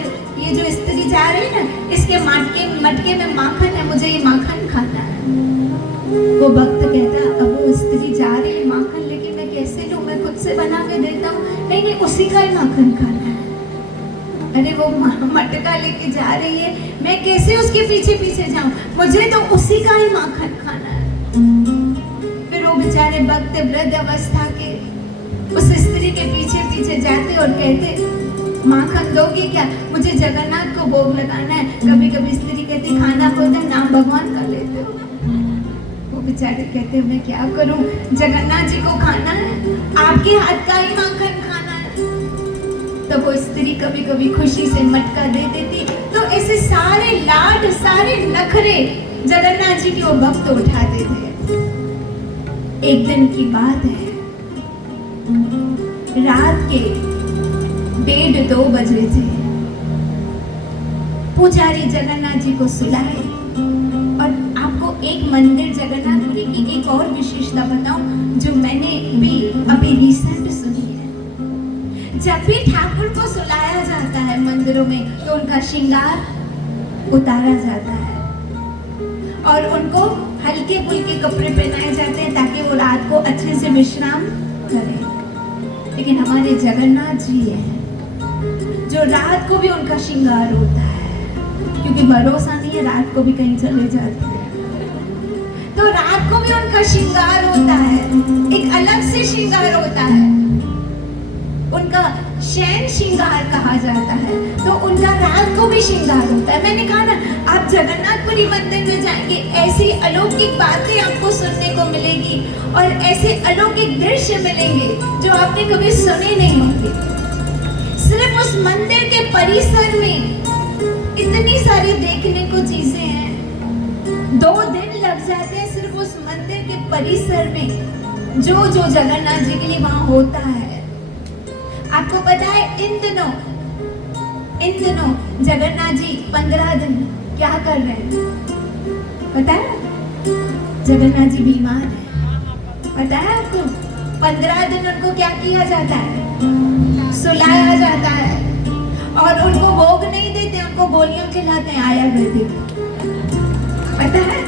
ये जो स्त्री जा रही है ना, इसके मटके में माखन है, मुझे ये माखन खाना है। वो भक्त कहता अब वो स्त्री जा रही है माखन लेके मैं कैसे लूं, मैं खुद से बना के देता हूँ। नहीं नहीं, उसी का ही माखन खाना है। अरे वो मटका लेके जा रही है, मैं कैसे उसके पीछे पीछे जाऊं, मुझे तो उसी का ही माखन खाना है। फिर वो बेचारे भक्त वृद्ध अवस्था के उस स्त्री के पीछे पीछे जाते और कहते माखन दोगी क्या, मुझे जगन्नाथ को भोग लगाना है। कभी कभी स्त्री कहती खाना होता है, नाम भगवान का लेते हो। वो बेचारे कहते मैं क्या करूं, जगन्नाथ जी को खाना है, आपके हाथ का ही माखन खाना है। तो वो स्त्री कभी कभी खुशी से मटका दे देती। तो ऐसे सारे लाड सारे नखरे जगन्नाथ जी की वो भक्त उठाते थे। एक दिन की बात है, रात के 1:30-2 बजे थे। पुजारी जगन्नाथ जी को सुलाए। और आपको एक मंदिर जगन्नाथपुरी की एक और विशेषता बताऊं जो मैंने भी अभी रिसेंट सुनी है। जब भी ठाकुर को सुलाया जाता है मंदिरों में तो उनका श्रृंगार उतारा जाता है और उनको हल्के फुल्के कपड़े पहनाए जाते हैं ताकि वो रात को अच्छे से विश्राम करें। लेकिन हमारे जगन्नाथ जी हैं जो रात को भी उनका श्रृंगार होता है, क्योंकि भरोसा नहीं है रात को भी कहीं चले जाते हैं, तो रात को भी उनका श्रृंगार होता है, एक अलग से श्रृंगार होता है। उनका शयन श्रृंगार कहा जाता है, तो उनका रात को भी श्रृंगार होता है। मैंने कहा ना, आप जगन्नाथपुरी मंदिर में जाएंगे ऐसी अलौकिक बातें आपको सुनने को मिलेगी और ऐसे अलौकिक दृश्य मिलेंगे जो आपने कभी सुने नहीं होंगे। सिर्फ उस मंदिर के परिसर में इतनी सारी देखने को चीजें हैं, 2 दिन लग जाते हैं सिर्फ उस मंदिर के परिसर में जो जो जगन्नाथ जी के लिए वहां होता है। आपको पता है इन दिनों जगन्नाथ जी 15 दिन क्या कर रहे हैं पता है? जगन्नाथ जी बीमार है, पता है आपको? 15 दिन उनको क्या किया जाता है? सुलाया जाता है और उनको भोग नहीं देते, उनको गोलियां खिलाते हैं आया करके। पता है?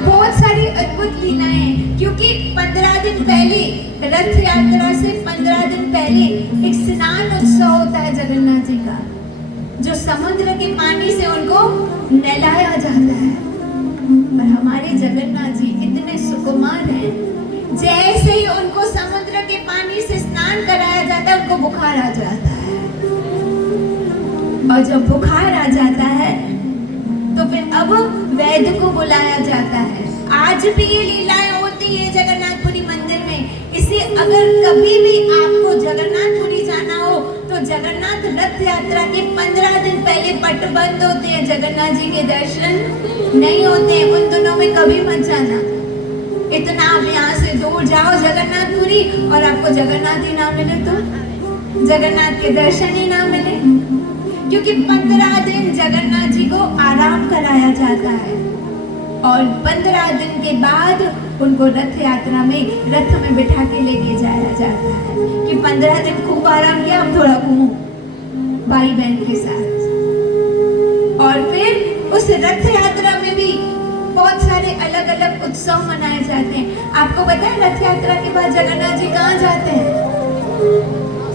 बहुत सारी अद्भुत लीलाएं हैं, क्योंकि 15 दिन पहले रथ यात्रा से 15 दिन पहले एक स्नान उत्सव होता है जगन्नाथ जी का, जो समुद्र के पानी से उनको नहलाया जाता है। पर हमारे जगन्नाथ जी इतने सुकुमार हैं, जैसे ही उनको समुद्र के पानी से स्नान कराया जाता है उनको बुखार आ जाता है, और जब बुखार आ जाता है तो फिर अब वैद्य को बुलाया जाता है। आज भी ये लीलाएं होती है जगन्नाथपुरी मंदिर में। इसलिए अगर कभी भी आपको जगन्नाथपुरी जाना हो तो जगन्नाथ रथ यात्रा के 15 दिन पहले पट बंद होते हैं, जगन्नाथ जी के दर्शन नहीं होते। उन दिनों में कभी मत जाना। इतना आप यहाँ से दूर जाओ जगन्नाथपुरी और आपको जगन्नाथ ही ना मिले तो जगन्नाथ के दर्शन ही ना मिले, क्योंकि 15 दिन जगन्नाथ जी को आराम कराया जाता है और 15 दिन के बाद उनको रथ यात्रा में रथ में बिठा के लेके जाया जाता है कि 15 दिन खूब आराम किया, हम थोड़ा घूमो भाई बहन के साथ। और फिर उस रथ यात्रा में भी बहुत सारे अलग अलग उत्सव मनाए जाते हैं। आपको पता है रथ यात्रा के बाद जगन्नाथ जी कहाँ जाते हैं?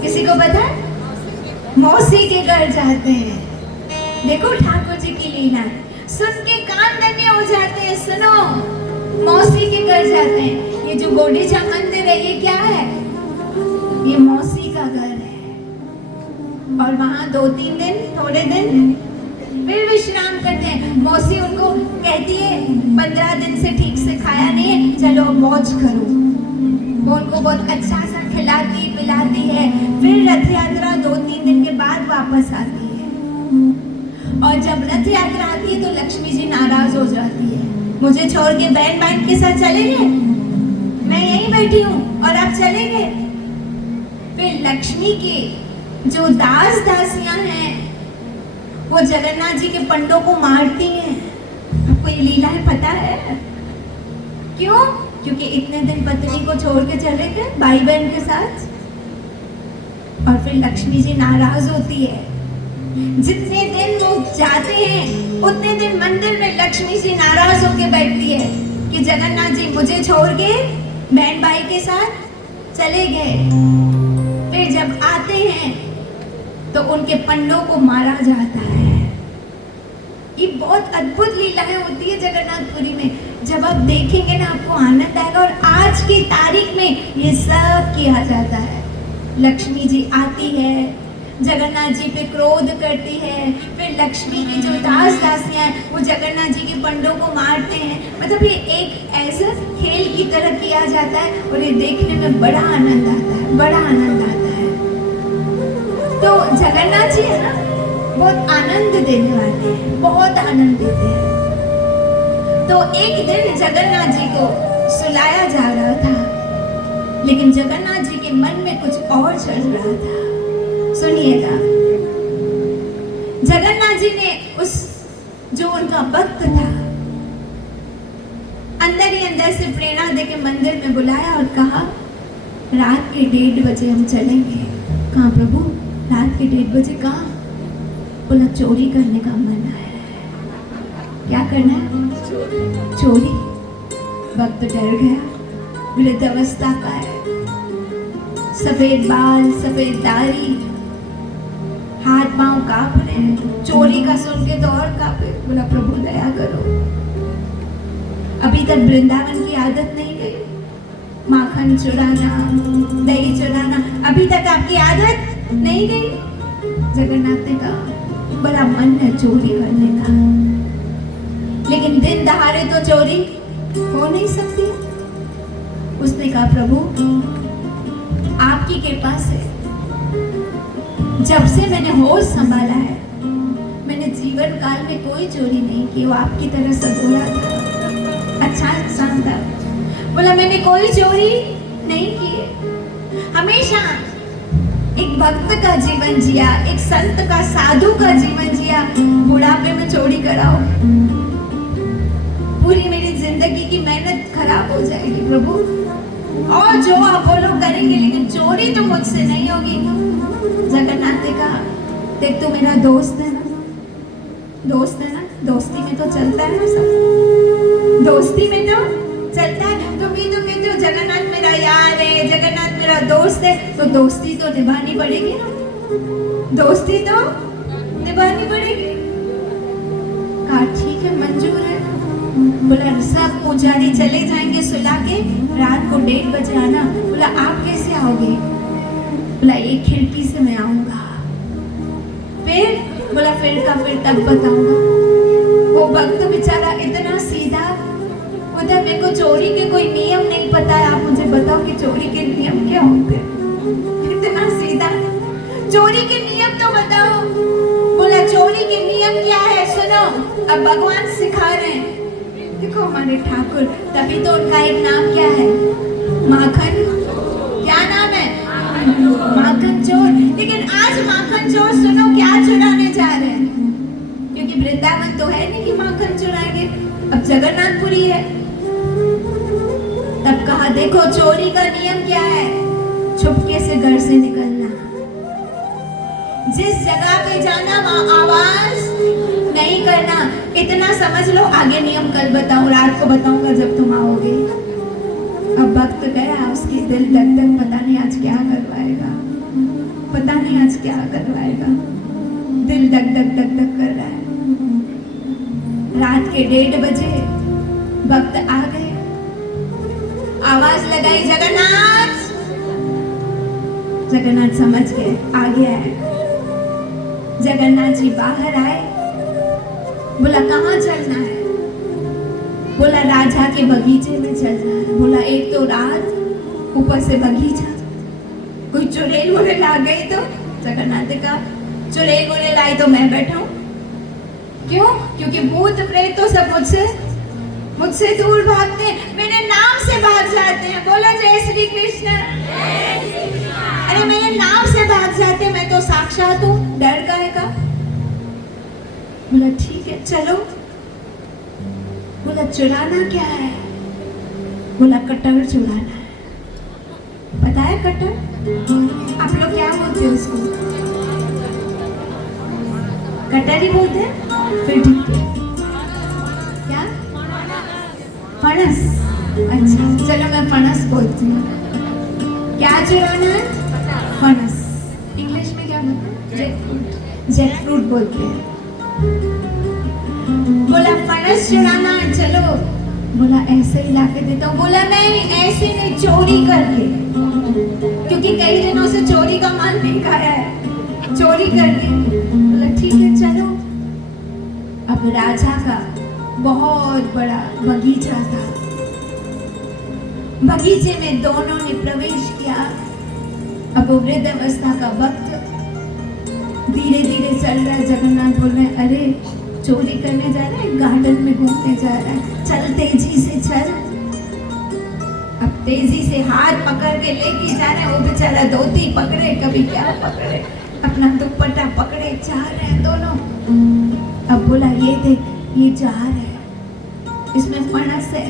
किसी को पता है? मौसी के घर जाते हैं। देखो ठाकुर जी की लीला, सुन के कान धन्य हो जाते हैं। सुनो, मौसी के घर जाते हैं। ये जो गोडीचा मंदिर है ये क्या है? ये मौसी का घर है। और वहाँ 2-3 दिन, थोड़े दिन फिर विश्राम करते हैं। मौसी उनको कहती है 15 दिन से ठीक से खाया नहीं है, चलो मौज करो। वो उनको बहुत अच्छा सा खिलाती पिलाती है। फिर रथ यात्रा 2-3 दिन के बाद वापस आती है। और जब रथ यात्रा आती है तो लक्ष्मी जी नाराज हो जाती है, मुझे छोड़ के बहन बहन के साथ चले गए, मैं यहीं बैठी हूँ और आप चले गए। फिर लक्ष्मी के जो दास दासियां हैं वो जगन्नाथ जी के पंडों को मारती हैं। आपको ये लीलाएं पता है? क्यों? क्योंकि इतने दिन पत्नी को छोड़ के चले गए भाई बहन के साथ। और फिर लक्ष्मी जी नाराज होती है। जितने दिन वो जाते हैं उतने दिन मंदिर में लक्ष्मी जी नाराज होकर बैठती है कि जगन्नाथ जी मुझे छोड़ के बहन भाई के साथ चले गए। फिर जब आते हैं तो उनके पंडों को मारा जाता है। ये बहुत अद्भुत लीलाएं होती है जगन्नाथपुरी में। जब आप देखेंगे ना आपको आनंद आएगा। और आज की तारीख में ये सब किया जाता है। लक्ष्मी जी आती है, जगन्नाथ जी पे क्रोध करती है, फिर लक्ष्मी की जो दास दासियां हैं वो जगन्नाथ जी के पंडों को मारते हैं। मतलब ये एक ऐसा खेल की तरह किया जाता है और ये देखने में बड़ा आनंद आता है, बड़ा आनंद आता है। तो जगन्नाथ जी है ना बहुत आनंद देने वाले हैं, बहुत आनंद देते हैं। तो एक दिन जगन्नाथ जी को सुलाया जा रहा था, लेकिन जगन्नाथ जी के मन में कुछ और चल रहा था। सुनिएगा, जगन्नाथ जी ने उस जो उनका भक्त था अंदर ही अंदर से प्रेरणा देके मंदिर में बुलाया और कहा रात के 1:30 बजे हम चलेंगे। कहाँ प्रभु? रात के 1:30 बजे कहाँ? बोला चोरी करने का मन आया है। क्या करना है? चोरी। भक्त डर गया, वृद्ध अवस्था का है, सफेद बाल, सफेद दाढ़ी, हाथ पांव कांप रहे हैं। चोरी का सुन के तो और कांपे। बोला प्रभु दया करो। अभी तक वृंदावन की आदत नहीं गई, माखन चुराना, दही चुराना, अभी तक आपकी आदत नहीं गई। जगन्नाथ ने कहा बड़ा मन है चोरी करने का, लेकिन दिन दहाड़े तो चोरी हो नहीं सकती। उसने कहा प्रभु आपकी कृपा से जब से मैंने होश संभाला है मैंने जीवन काल में कोई चोरी नहीं की। वो आपकी तरह सदोरा था, अच्छा इंसान था। बोला मैंने कोई चोरी नहीं की। हमेशा एक भक्त का जीवन जिया, एक संत का, साधु का जीवन जिया। बुढ़ापे में चोरी कराओ, पूरी मेरी जिंदगी की मेहनत खराब हो जाएगी प्रभु। और जो आप बोलो करेंगे, लेकिन चोरी तो मुझसे नहीं होगी। जगन्नाथ ने कहा देख तू मेरा दोस्त है ना, दोस्त है ना, दोस्ती में तो चलता है ना सब, दोस्ती में तो चलता है। तुम भी तो कहते हो जगन्नाथ मेरा यार है, जगन्नाथ मेरा दोस्त है, तो दोस्ती तो निभानी पड़ेगी ना, दोस्ती तो निभानी पड़ेगी। कहा ठीक है मंजूर है। बोला सब पुजारी चले जाएंगे सुला के, रात को 1:30 बजे आना। बोला आप कैसे आओगे? बोला एक खिड़की से मैं आऊंगा। फिर बोला फिर का फिर तब बताऊंगा। वो भक्त बेचारा इतना सीधा, उधर मेरे को चोरी के कोई नियम नहीं पता है, आप मुझे बताओ कि चोरी के नियम क्या होते हैं। इतना सीधा, चोरी के नियम तो बताओ। बोला चोरी के नियम क्या है सुनो, अब भगवान सिखा रहे हैं। देखो हमारे ठाकुर, तभी तो उनका एक नाम क्या है? माखन। क्या नाम है? माखन चोर। लेकिन आज माखन चोर सुनो क्या चुराने जा रहे हैं, क्योंकि वृंदावन तो है नहीं कि माखन चुराएंगे, अब जगन्नाथपुरी है। तब कहा देखो चोरी का नियम क्या है, छुपके से घर से निकलना, जिस जगह पे जाना वहां आवाज नहीं करना। इतना समझ लो, आगे नियम कल बताऊं, रात को बताऊंगा जब तुम आओगे। अब भक्त गया, उसकी दिल धक धक, पता नहीं आज क्या करवाएगा, पता नहीं आज क्या करवाएगा, दिल धक धक धक धक कर रहा है। रात के 1:30 बजे भक्त आ गए, आवाज लगाई जगन्नाथ। जगन्नाथ समझ गए आ गया है। जगन्नाथ जी बाहर आए। बोला कहाँ चलना है? बोला राजा के बगीचे में चलना है। बोला एक तो रात, ऊपर से बगीचा, कोई चुड़ैल वुड़ैल आ गई तो? जगन्नाथ ने कहा चुड़ैल वुड़ैल आई तो मैं बैठा हूँ, क्यों? क्योंकि भूत प्रेत तो सब मुझसे दूर भागते हैं, मेरे नाम से भाग जाते हैं। बोलो जय श्री कृष्ण। अरे मेरे नाम से भाग जाते हैं, मैं तो साक्षात हूँ, डर काहे का? बोला ठीक है चलो। बोला चुराना क्या है? बोला कटर चुराना है। पता है कटर? आप लोग क्या बोलते हो उसको? कटर ही बोलते हैं? फिर ठीक है। क्या? फणस। अच्छा चलो मैं फणस बोलती हूँ। क्या चुराना है? फणस। इंग्लिश में क्या बोलते हैं? जैक फ्रूट बोलते हैं। बोला फणस चुराना है चलो। बोला ऐसे ही लाके देता हूँ। बोला नहीं ऐसे नहीं, चोरी करके, क्योंकि कई दिनों से चोरी का माल नहीं खाया है, चोरी करके। बोला ठीक है चलो। अब राजा का बहुत बड़ा बगीचा था। बगीचे में दोनों ने प्रवेश किया। अब वृद्ध अवस्था का वक्त धीरे धीरे चल रहा है। जगन्नाथ बोल रहे हैं अरे चोरी करने जा रहा है, गार्डन में घूमने जा रहा है, चल तेजी से चल। अब तेजी से हाथ पकड़ के लेके जा रहे हैं। वो बेचारा धोती पकड़े, कभी क्या पकड़े, अपना दुपट्टा पकड़े, जा रहे हैं दोनों। अब बोला ये देख ये जार है, इसमें फणस है,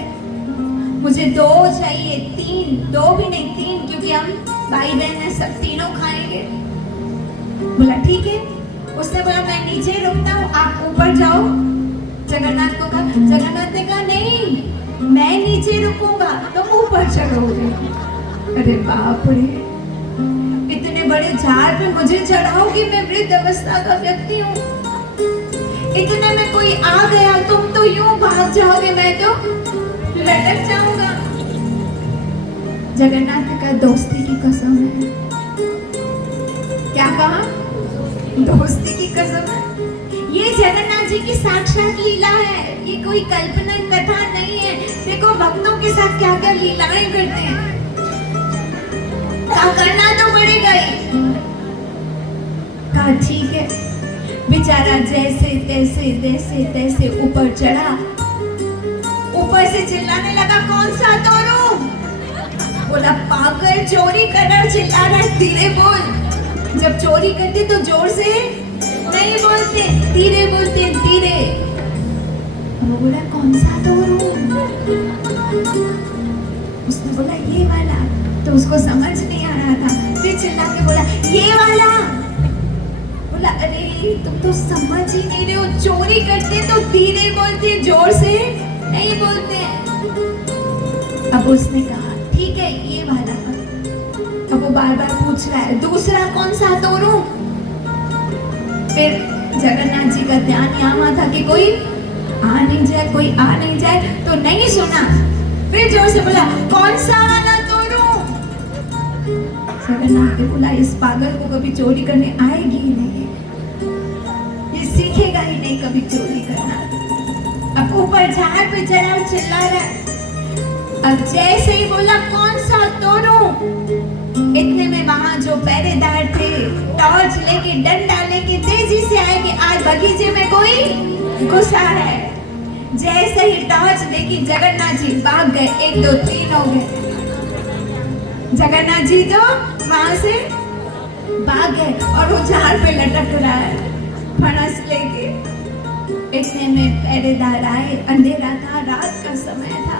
मुझे 2 चाहिए, 3, 2 भी नहीं 3, क्योंकि हम भाई बहन है, सब तीनों खाएंगे। बोला ठीक है। उसने बोला मैं नीचे रुकता हूँ, आप ऊपर जाओ। जगन्नाथ को कहा, जगन्नाथ ने कहा नहीं मैं नीचे रुकूंगा, तुम ऊपर चढ़ोगे। अरे बाप रे, इतने बड़े झाड़ पे मुझे चढ़ाओगी? मैं वृद्ध अवस्था का व्यक्ति हूँ। इतने में कोई आ गया, तुम तो यूं भाग जाओगे, मैं तो लटक जाऊंगा। जगन्नाथ ने कहा दोस्ती की कसम है। क्या कहा? दोस्ती की कसम है। ये जगन्नाथ जी की साक्षात लीला है, ये कोई कल्पना कथा नहीं है। देखो भक्तों के साथ क्या क्या लीलाएं करते हैं, क्या करना तो पड़ेगा ही। कहा ठीक है। बेचारा जैसे तैसे जैसे तैसे ऊपर चढ़ा। ऊपर से चिल्लाने लगा कौन सा तोरू? बोला पागल चोरी करना, चिल्ला रहा है, धीरे बोल। जब चोरी करते तो जोर से नहीं बोलते, धीरे बोलते, धीरे। वो बोला कौन सा तोरू? उसने बोला ये वाला। तो उसको समझ नहीं आ रहा था, फिर चिल्ला के बोला ये वाला। बोला अरे तुम तो समझ ही नहीं रहे हो, चोरी करते तो धीरे बोलते, जोर से नहीं बोलते। अब उसने कहा ठीक है ये वाला। अब वो बार बार पूछ रहा है दूसरा कौन सा तोरू? फिर जगन्नाथ जी का ध्यान यहाँ था कि कोई आ नहीं जाए, कोई आ नहीं जाए, तो नहीं सुना। फिर जोर से बोला कौन सा वाला तोरू? जगन्नाथ ने बोला इस पागल को कभी चोरी करने आएगी ही नहीं, ये सीखेगा ही नहीं कभी चोरी करना। अब ऊपर झाड़ पे चढ़ा और चिल्ला रहा है। अब जैसे ही बोला कौन सा तोरू, इतने में वहां जो पहरेदार थे टॉर्च लेके डंडा लेके तेजी से आए कि आज बगीचे में कोई घुसा है। जैसे ही टॉर्च देखी जगन्नाथ जी भाग गए, 1 2 3 हो गए। जगन्नाथ जी तो वहां से भाग गए और वो झाड़ पे लटक रहा है फणस लेके। इतने में पहरेदार आए, अंधेरा था, रात का समय था।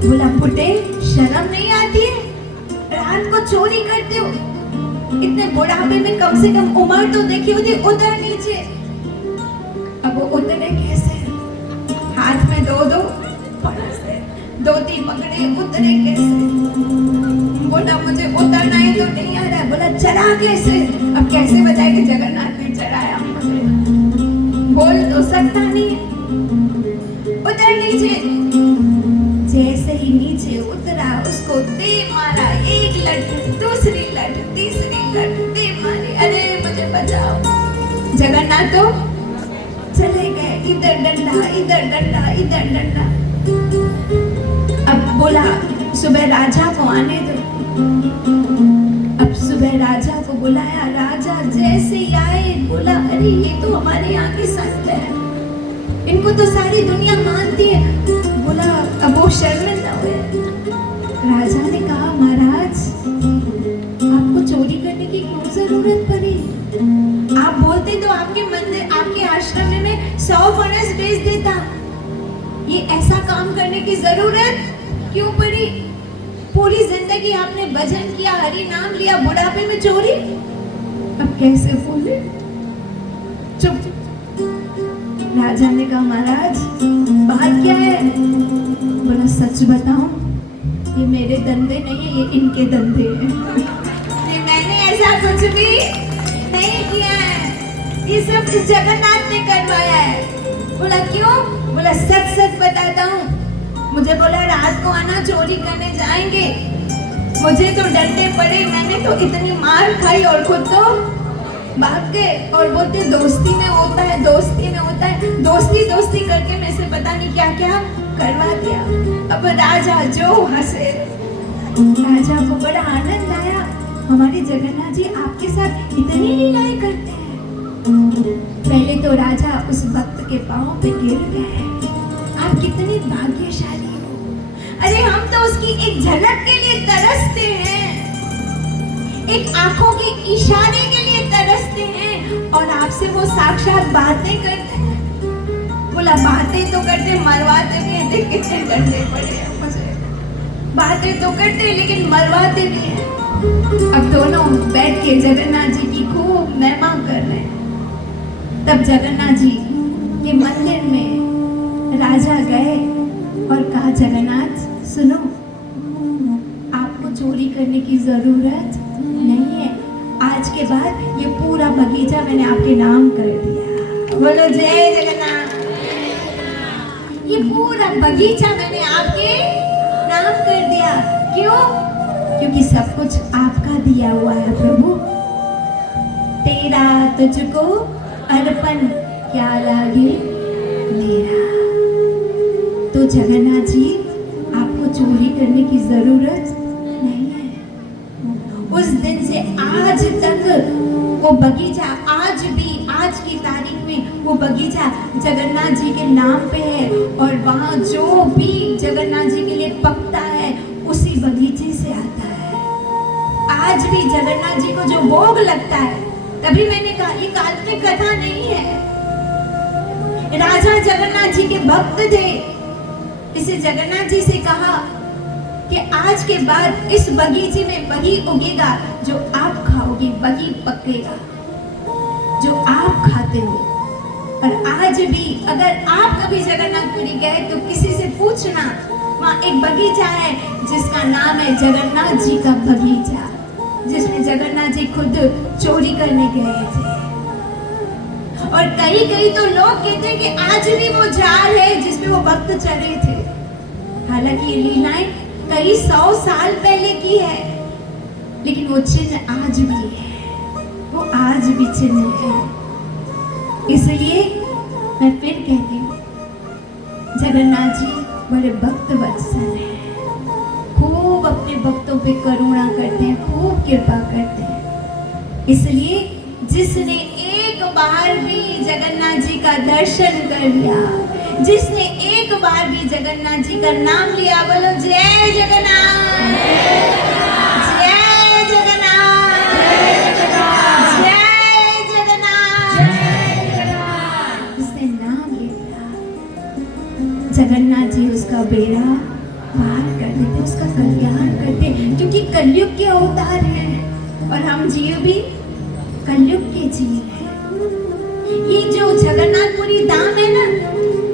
बोला फुटे शर्म नहीं आती है, रात को चोरी करते हो? इतने बुढ़ापे में कम से कम उम्र तो देखी होती, उतर नीचे। अब वो उतरे कैसे? हाथ में 2 फणस है, धोती पकड़े, उतरे कैसे? बोला मुझे उतरना ही तो नहीं आ रहा है। बोला चढ़ा कैसे? अब कैसे बताए कि जगन्नाथ ने चढ़ाया मुझे? बोल तो सकता नहीं है। उतर नीचे। जैसे ही नीचे उतरा उसको दे मारा, 1 लट, दूसरी लट, तीसरी लट, दे मारी। अरे मुझे बचाओ। जगन्नाथ तो चले गए, इधर डंडा, इधर डंडा, इधर डंडा। अब बोला सुबह राजा को आने दो। अब सुबह राजा को बुलाया। राजा जैसे ही आए बोला, अरे ये तो हमारे यहाँ के संत है, इनको तो सारी दुनिया मानती है। बोला अब वो शर्मिंदा हुए। राजा ने कहा, महाराज आपको चोरी करने की क्यों जरूरत पड़ी? आप बोलते तो आपके मंदिर, आपके आश्रम में 100 फर्नेस भेज देता। ये ऐसा काम करने की जरूरत क्यों पड़ी? पूरी जिंदगी आपने भजन किया, हरि नाम लिया, बुढ़ापे में चोरी? अब कैसे बोले? चुप। राजा ने कहा, महाराज बात क्या है? बोला, सच बताऊं, ये मेरे धंधे नहीं है, ये इनके धंधे हैं। ये मैंने ऐसा कुछ भी नहीं किया है, ये सब इस जगन्नाथ ने करवाया है। बोला क्यों? बोला सच सच बताता हूँ। मुझे बोला रात को आना, चोरी करने जाएंगे। मुझे तो डंडे पड़े, मैंने तो इतनी मार खाई और खुद तो भाग गए। और बोलते दोस्ती में होता है, दोस्ती में होता है, दोस्ती दोस्ती करके मैं से पता नहीं क्या क्या करवा दिया। अब राजा जो हंसे, राजा को बड़ा आनंद आया। हमारे जगन्नाथ जी आपके साथ इतनी लीलाएं करते हैं। पहले तो राजा उस भक्त के पांव पे गिर गए। आप कितने भाग्यशाली हो, अरे हम तो उसकी एक झलक के लिए तरसते हैं, एक आंखों के इशारे के लिए तरसते हैं, और आपसे वो साक्षात बातें करते हैं। बोला बातें तो करते, मरवाते भी हैं। देख कितने डंडे पड़े हैं मुझे। बातें तो करते लेकिन मरवाते भी हैं। अब दोनों बैठ के जगन्नाथ जी की खूब महिमा कर रहे हैं। तब जगन्नाथ जी के मंदिर में राजा गए और कहा, जगन्नाथ सुनो, आपको चोरी करने की जरूरत नहीं है। आज के बाद ये पूरा बगीचा मैंने आपके नाम कर दिया। बोलो जय जगन्नाथ। ये पूरा बगीचा मैंने आपके नाम कर दिया। क्यों? क्योंकि सब कुछ आपका दिया हुआ है प्रभु। तेरा तुझको अर्पण क्या लागे मेरा। तो जगन्नाथ जी आपको चोरी करने की जरूरत नहीं है। उस दिन से आज तक वो बगीचा, आज भी, आज की तारीख में वो बगीचा जगन्नाथ जी के नाम पे है। और वहाँ जो भी जगन्नाथ जी के लिए पकता है उसी बगीचे से आता है। आज भी जगन्नाथ जी को जो भोग लगता है, तभी मैंने कहा ये काल्पनिक कथा नहीं है। राजा जगन्नाथ जी के भक्त थे। इसे जगन्नाथ जी से कहा कि आज के बाद इस बगीचे में वही उगेगा जो आप खाओगे, वही पकेगा जो आप खाते हो। और आज भी अगर आप कभी जगन्नाथपुरी गए तो किसी से पूछना, वहाँ एक बगीचा है जिसका नाम है जगन्नाथ जी का बगीचा, जिसमें जगन्नाथ जी खुद चोरी करने गए थे। और कई कई तो लोग कहते हैं कि आज भी वो जाल है जिसमें वो भक्त चले थे। हालांकि ये लीलाएं कई 100 साल पहले की है, लेकिन वो चिन्ह आज भी है, वो आज भी चिन्ह है। इसलिए मैं फिर कहती हूँ, जगन्नाथ जी बड़े भक्त वत्सल हैं, खूब अपने भक्तों पे करुणा करते हैं, खूब कृपा करते हैं। इसलिए जिसने एक बार भी जगन्नाथ जी का दर्शन कर लिया, जिसने एक बार भी जगन्नाथ जी का नाम लिया, बोलो जय जगन्नाथ, जय जगन्नाथ, जय जगन्नाथ। जिसने नाम लिया, जगन्नाथ जी उसका बेड़ा पार कर देते, उसका कल्याण करते, क्योंकि कलयुग के अवतार हैं और हम जीव भी कलयुग के जीव हैं। ये जो जगन्नाथपुरी धाम है ना,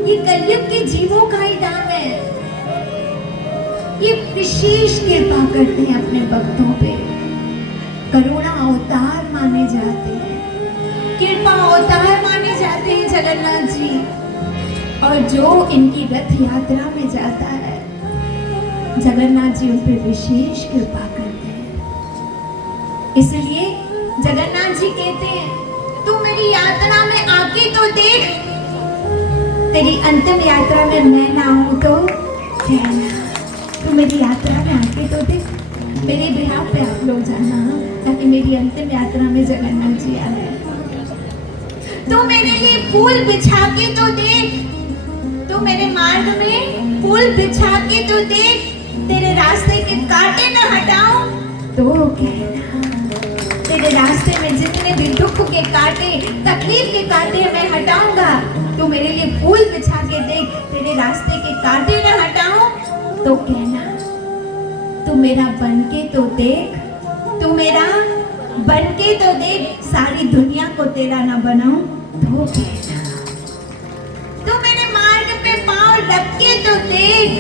ये कलयुग के जीवों का ही धाम है। ये विशेष कृपा करते हैं अपने भक्तों पे, करुणा अवतार माने जाते हैं, कृपा अवतार माने जाते हैं जगन्नाथ जी। और जो इनकी रथ यात्रा में जाता है, जगन्नाथ जी उन पे विशेष कृपा करते हैं। इसलिए जगन्नाथ जी कहते हैं, तू मेरी यात्रा में आके तो देख, तेरी अंतिम यात्रा में मैं ना हूं तो कहना। तू मेरी यात्रा में आके तो देख, मेरे बिहार पे आप लोग जाना, ताकि कि मेरी अंतिम यात्रा में जगन्नाथ जी आ रहे हैं। तू मेरे लिए फूल बिछा के तो देख, तू मेरे मार्ग में फूल बिछा के तो देख, तेरे रास्ते के कांटे न हटाऊं तो कहना। तेरे रास्ते में जितने भी दुख के कांटे, तकलीफ के कांटे मैं हटाऊंगा। तू मेरे लिए फूल बिछा के देख, तेरे रास्ते के कांटे न हटाऊं तो कहना। तू मेरा बन के तो देख, तू मेरा बन के तो देख, सारी दुनिया को तेरा ना बनाऊं तो कहना। तू मेरे मार्ग पे पांव रख के तो देख,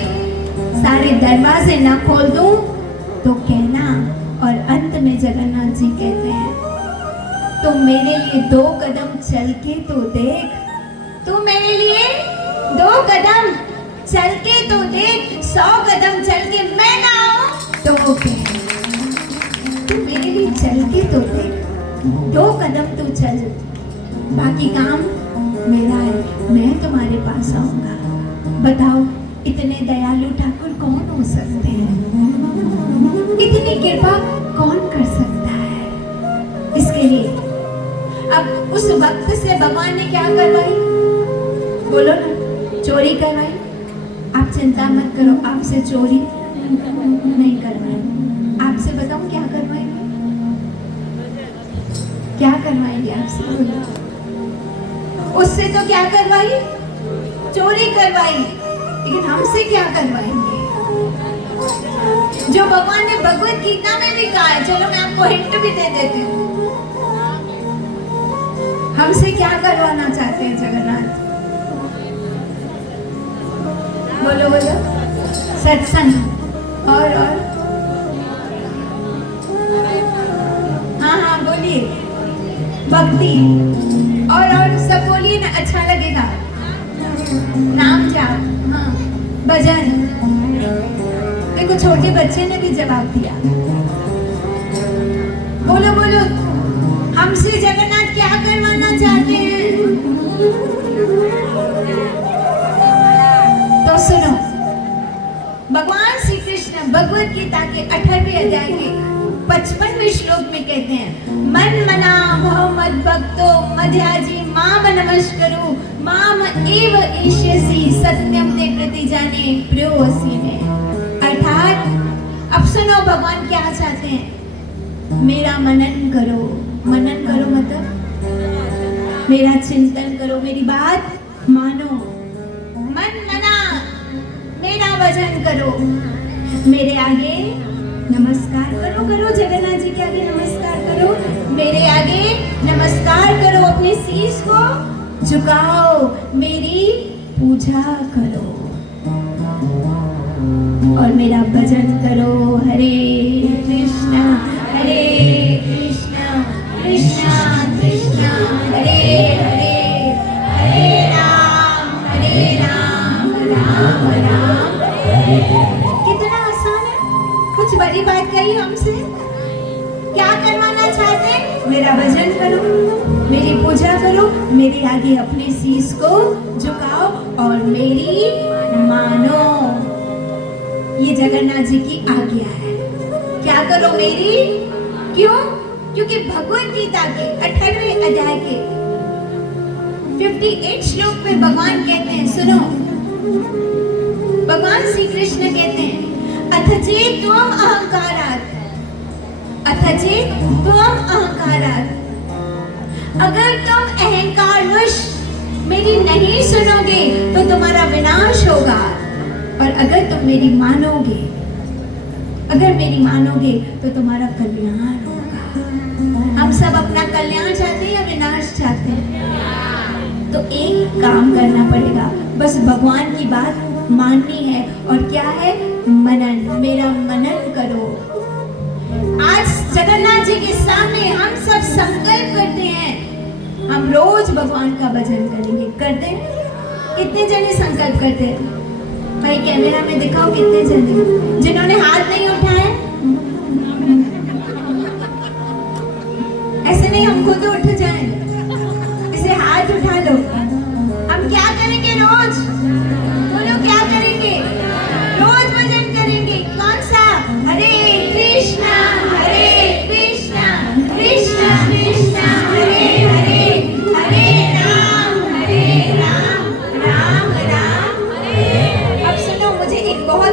सारे दरवाजे ना खोल दूं तो कहना। और अंत में जगन्नाथ जी कहते हैं, तू मेरे लिए 2 कदम चल के तो देख, तू मेरे लिए 2 कदम चल के तो देख, 100 कदम चल के मैं ना आऊं तो कहना। तू मेरे लिए चल के तो देख, 2 कदम तू चल, बाकी काम मेरा है, मैं तुम्हारे पास आऊंगा। बताओ इतने दयालु ठाकुर कौन हो सकते हैं? इतनी कृपा कौन कर सकता है? इसके लिए अब उस वक्त से भगवान ने क्या करवाई? बोलो ना, चोरी करवाई। आप चिंता मत करो, आपसे चोरी नहीं करवाई। आपसे बताऊं क्या करवाएंगे? क्या करवाएंगे आपसे? बोलो। उससे तो क्या करवाई? चोरी करवाई। लेकिन हमसे क्या करवाएंगे? जो भगवान ने भगवत गीता में भी कहा है, चलो मैं आपको हिंट भी दे देती हूँ। हमसे क्या करवाना चाहते हैं जगन्नाथ? बोलो बोलो। सत्संग और हाँ बोलिए। भक्ति और सब बोलिए ना, अच्छा लगेगा। नाम जाप, हाँ, भजन। देखो छोटे बच्चे ने भी जवाब दिया। बोलो बोलो, हमसे जगन्नाथ क्या करवाना चाहते हैं? तो सुनो, भगवान श्री कृष्ण भगवत गीता के 18वें अध्याय के 55वें श्लोक में कहते हैं, मन मना भव मद भक्तो मध्याजी माम नमस्करो माम एव एष्यसि सत्यम ते प्रति जाने प्रियोसी में। अर्थात अब सुनो भगवान क्या चाहते हैं? मेरा मनन करो। मनन करो मतलब मेरा चिंतन करो, मेरी बात मानो। मन मना मेरा भजन करो, मेरे आगे नमस्कार करो। करो जगन्नाथ जी के आगे नमस्कार करो, मेरे आगे नमस्कार करो, अपने शीश को झुकाओ, मेरी पूजा करो और मेरा भजन करो। हरे कृष्णा कृष्णा कृष्णा हरे हरे, हरे राम राम राम हरे। कितना आसान है, कुछ बड़ी बात कही हमसे। क्या करवाना चाहते हैं? मेरा भजन करो, मेरी पूजा करो, मेरे आगे अपने शीश को झुकाओ और मेरी मानो। ये जगन्नाथ जी की आज्ञा है। क्या करो? मेरी। क्यों? क्योंकि भगवत गीता के 18वें अध्याय के 58 श्लोक में भगवान कहते हैं, सुनो, भगवान श्री कृष्ण कहते हैं, अथ चेत् त्वम् अहंकारात्, अथ चेत् त्वम् अहंकारात्, अगर तुम अहंकारवश मेरी नहीं सुनोगे तो तुम्हारा विनाश होगा, और अगर तुम मेरी मानोगे, अगर मेरी मानोगे तो तुम्हारा कल्याण होगा। हम सब अपना कल्याण चाहते हैं या विनाश चाहते हैं? तो एक काम करना पड़ेगा, बस भगवान की बात माननी है। और क्या है? मनन। मेरा मनन करो। आज जगन्नाथ जी के सामने हम सब संकल्प करते हैं, हम रोज भगवान का भजन करेंगे। करते हैं? कितने जने संकल्प करते हैं? भाई कैमरा में दिखाओ कितने जने जिन्होंने हाथ नहीं उठाए। ऐसे नहीं, हम खुद उठ जाएं, ऐसे हाथ उठा लो। हम क्या करेंगे रोज? बोलो क्या करेंगे? रोज भजन करेंगे। कौन सा? हरे कृष्णा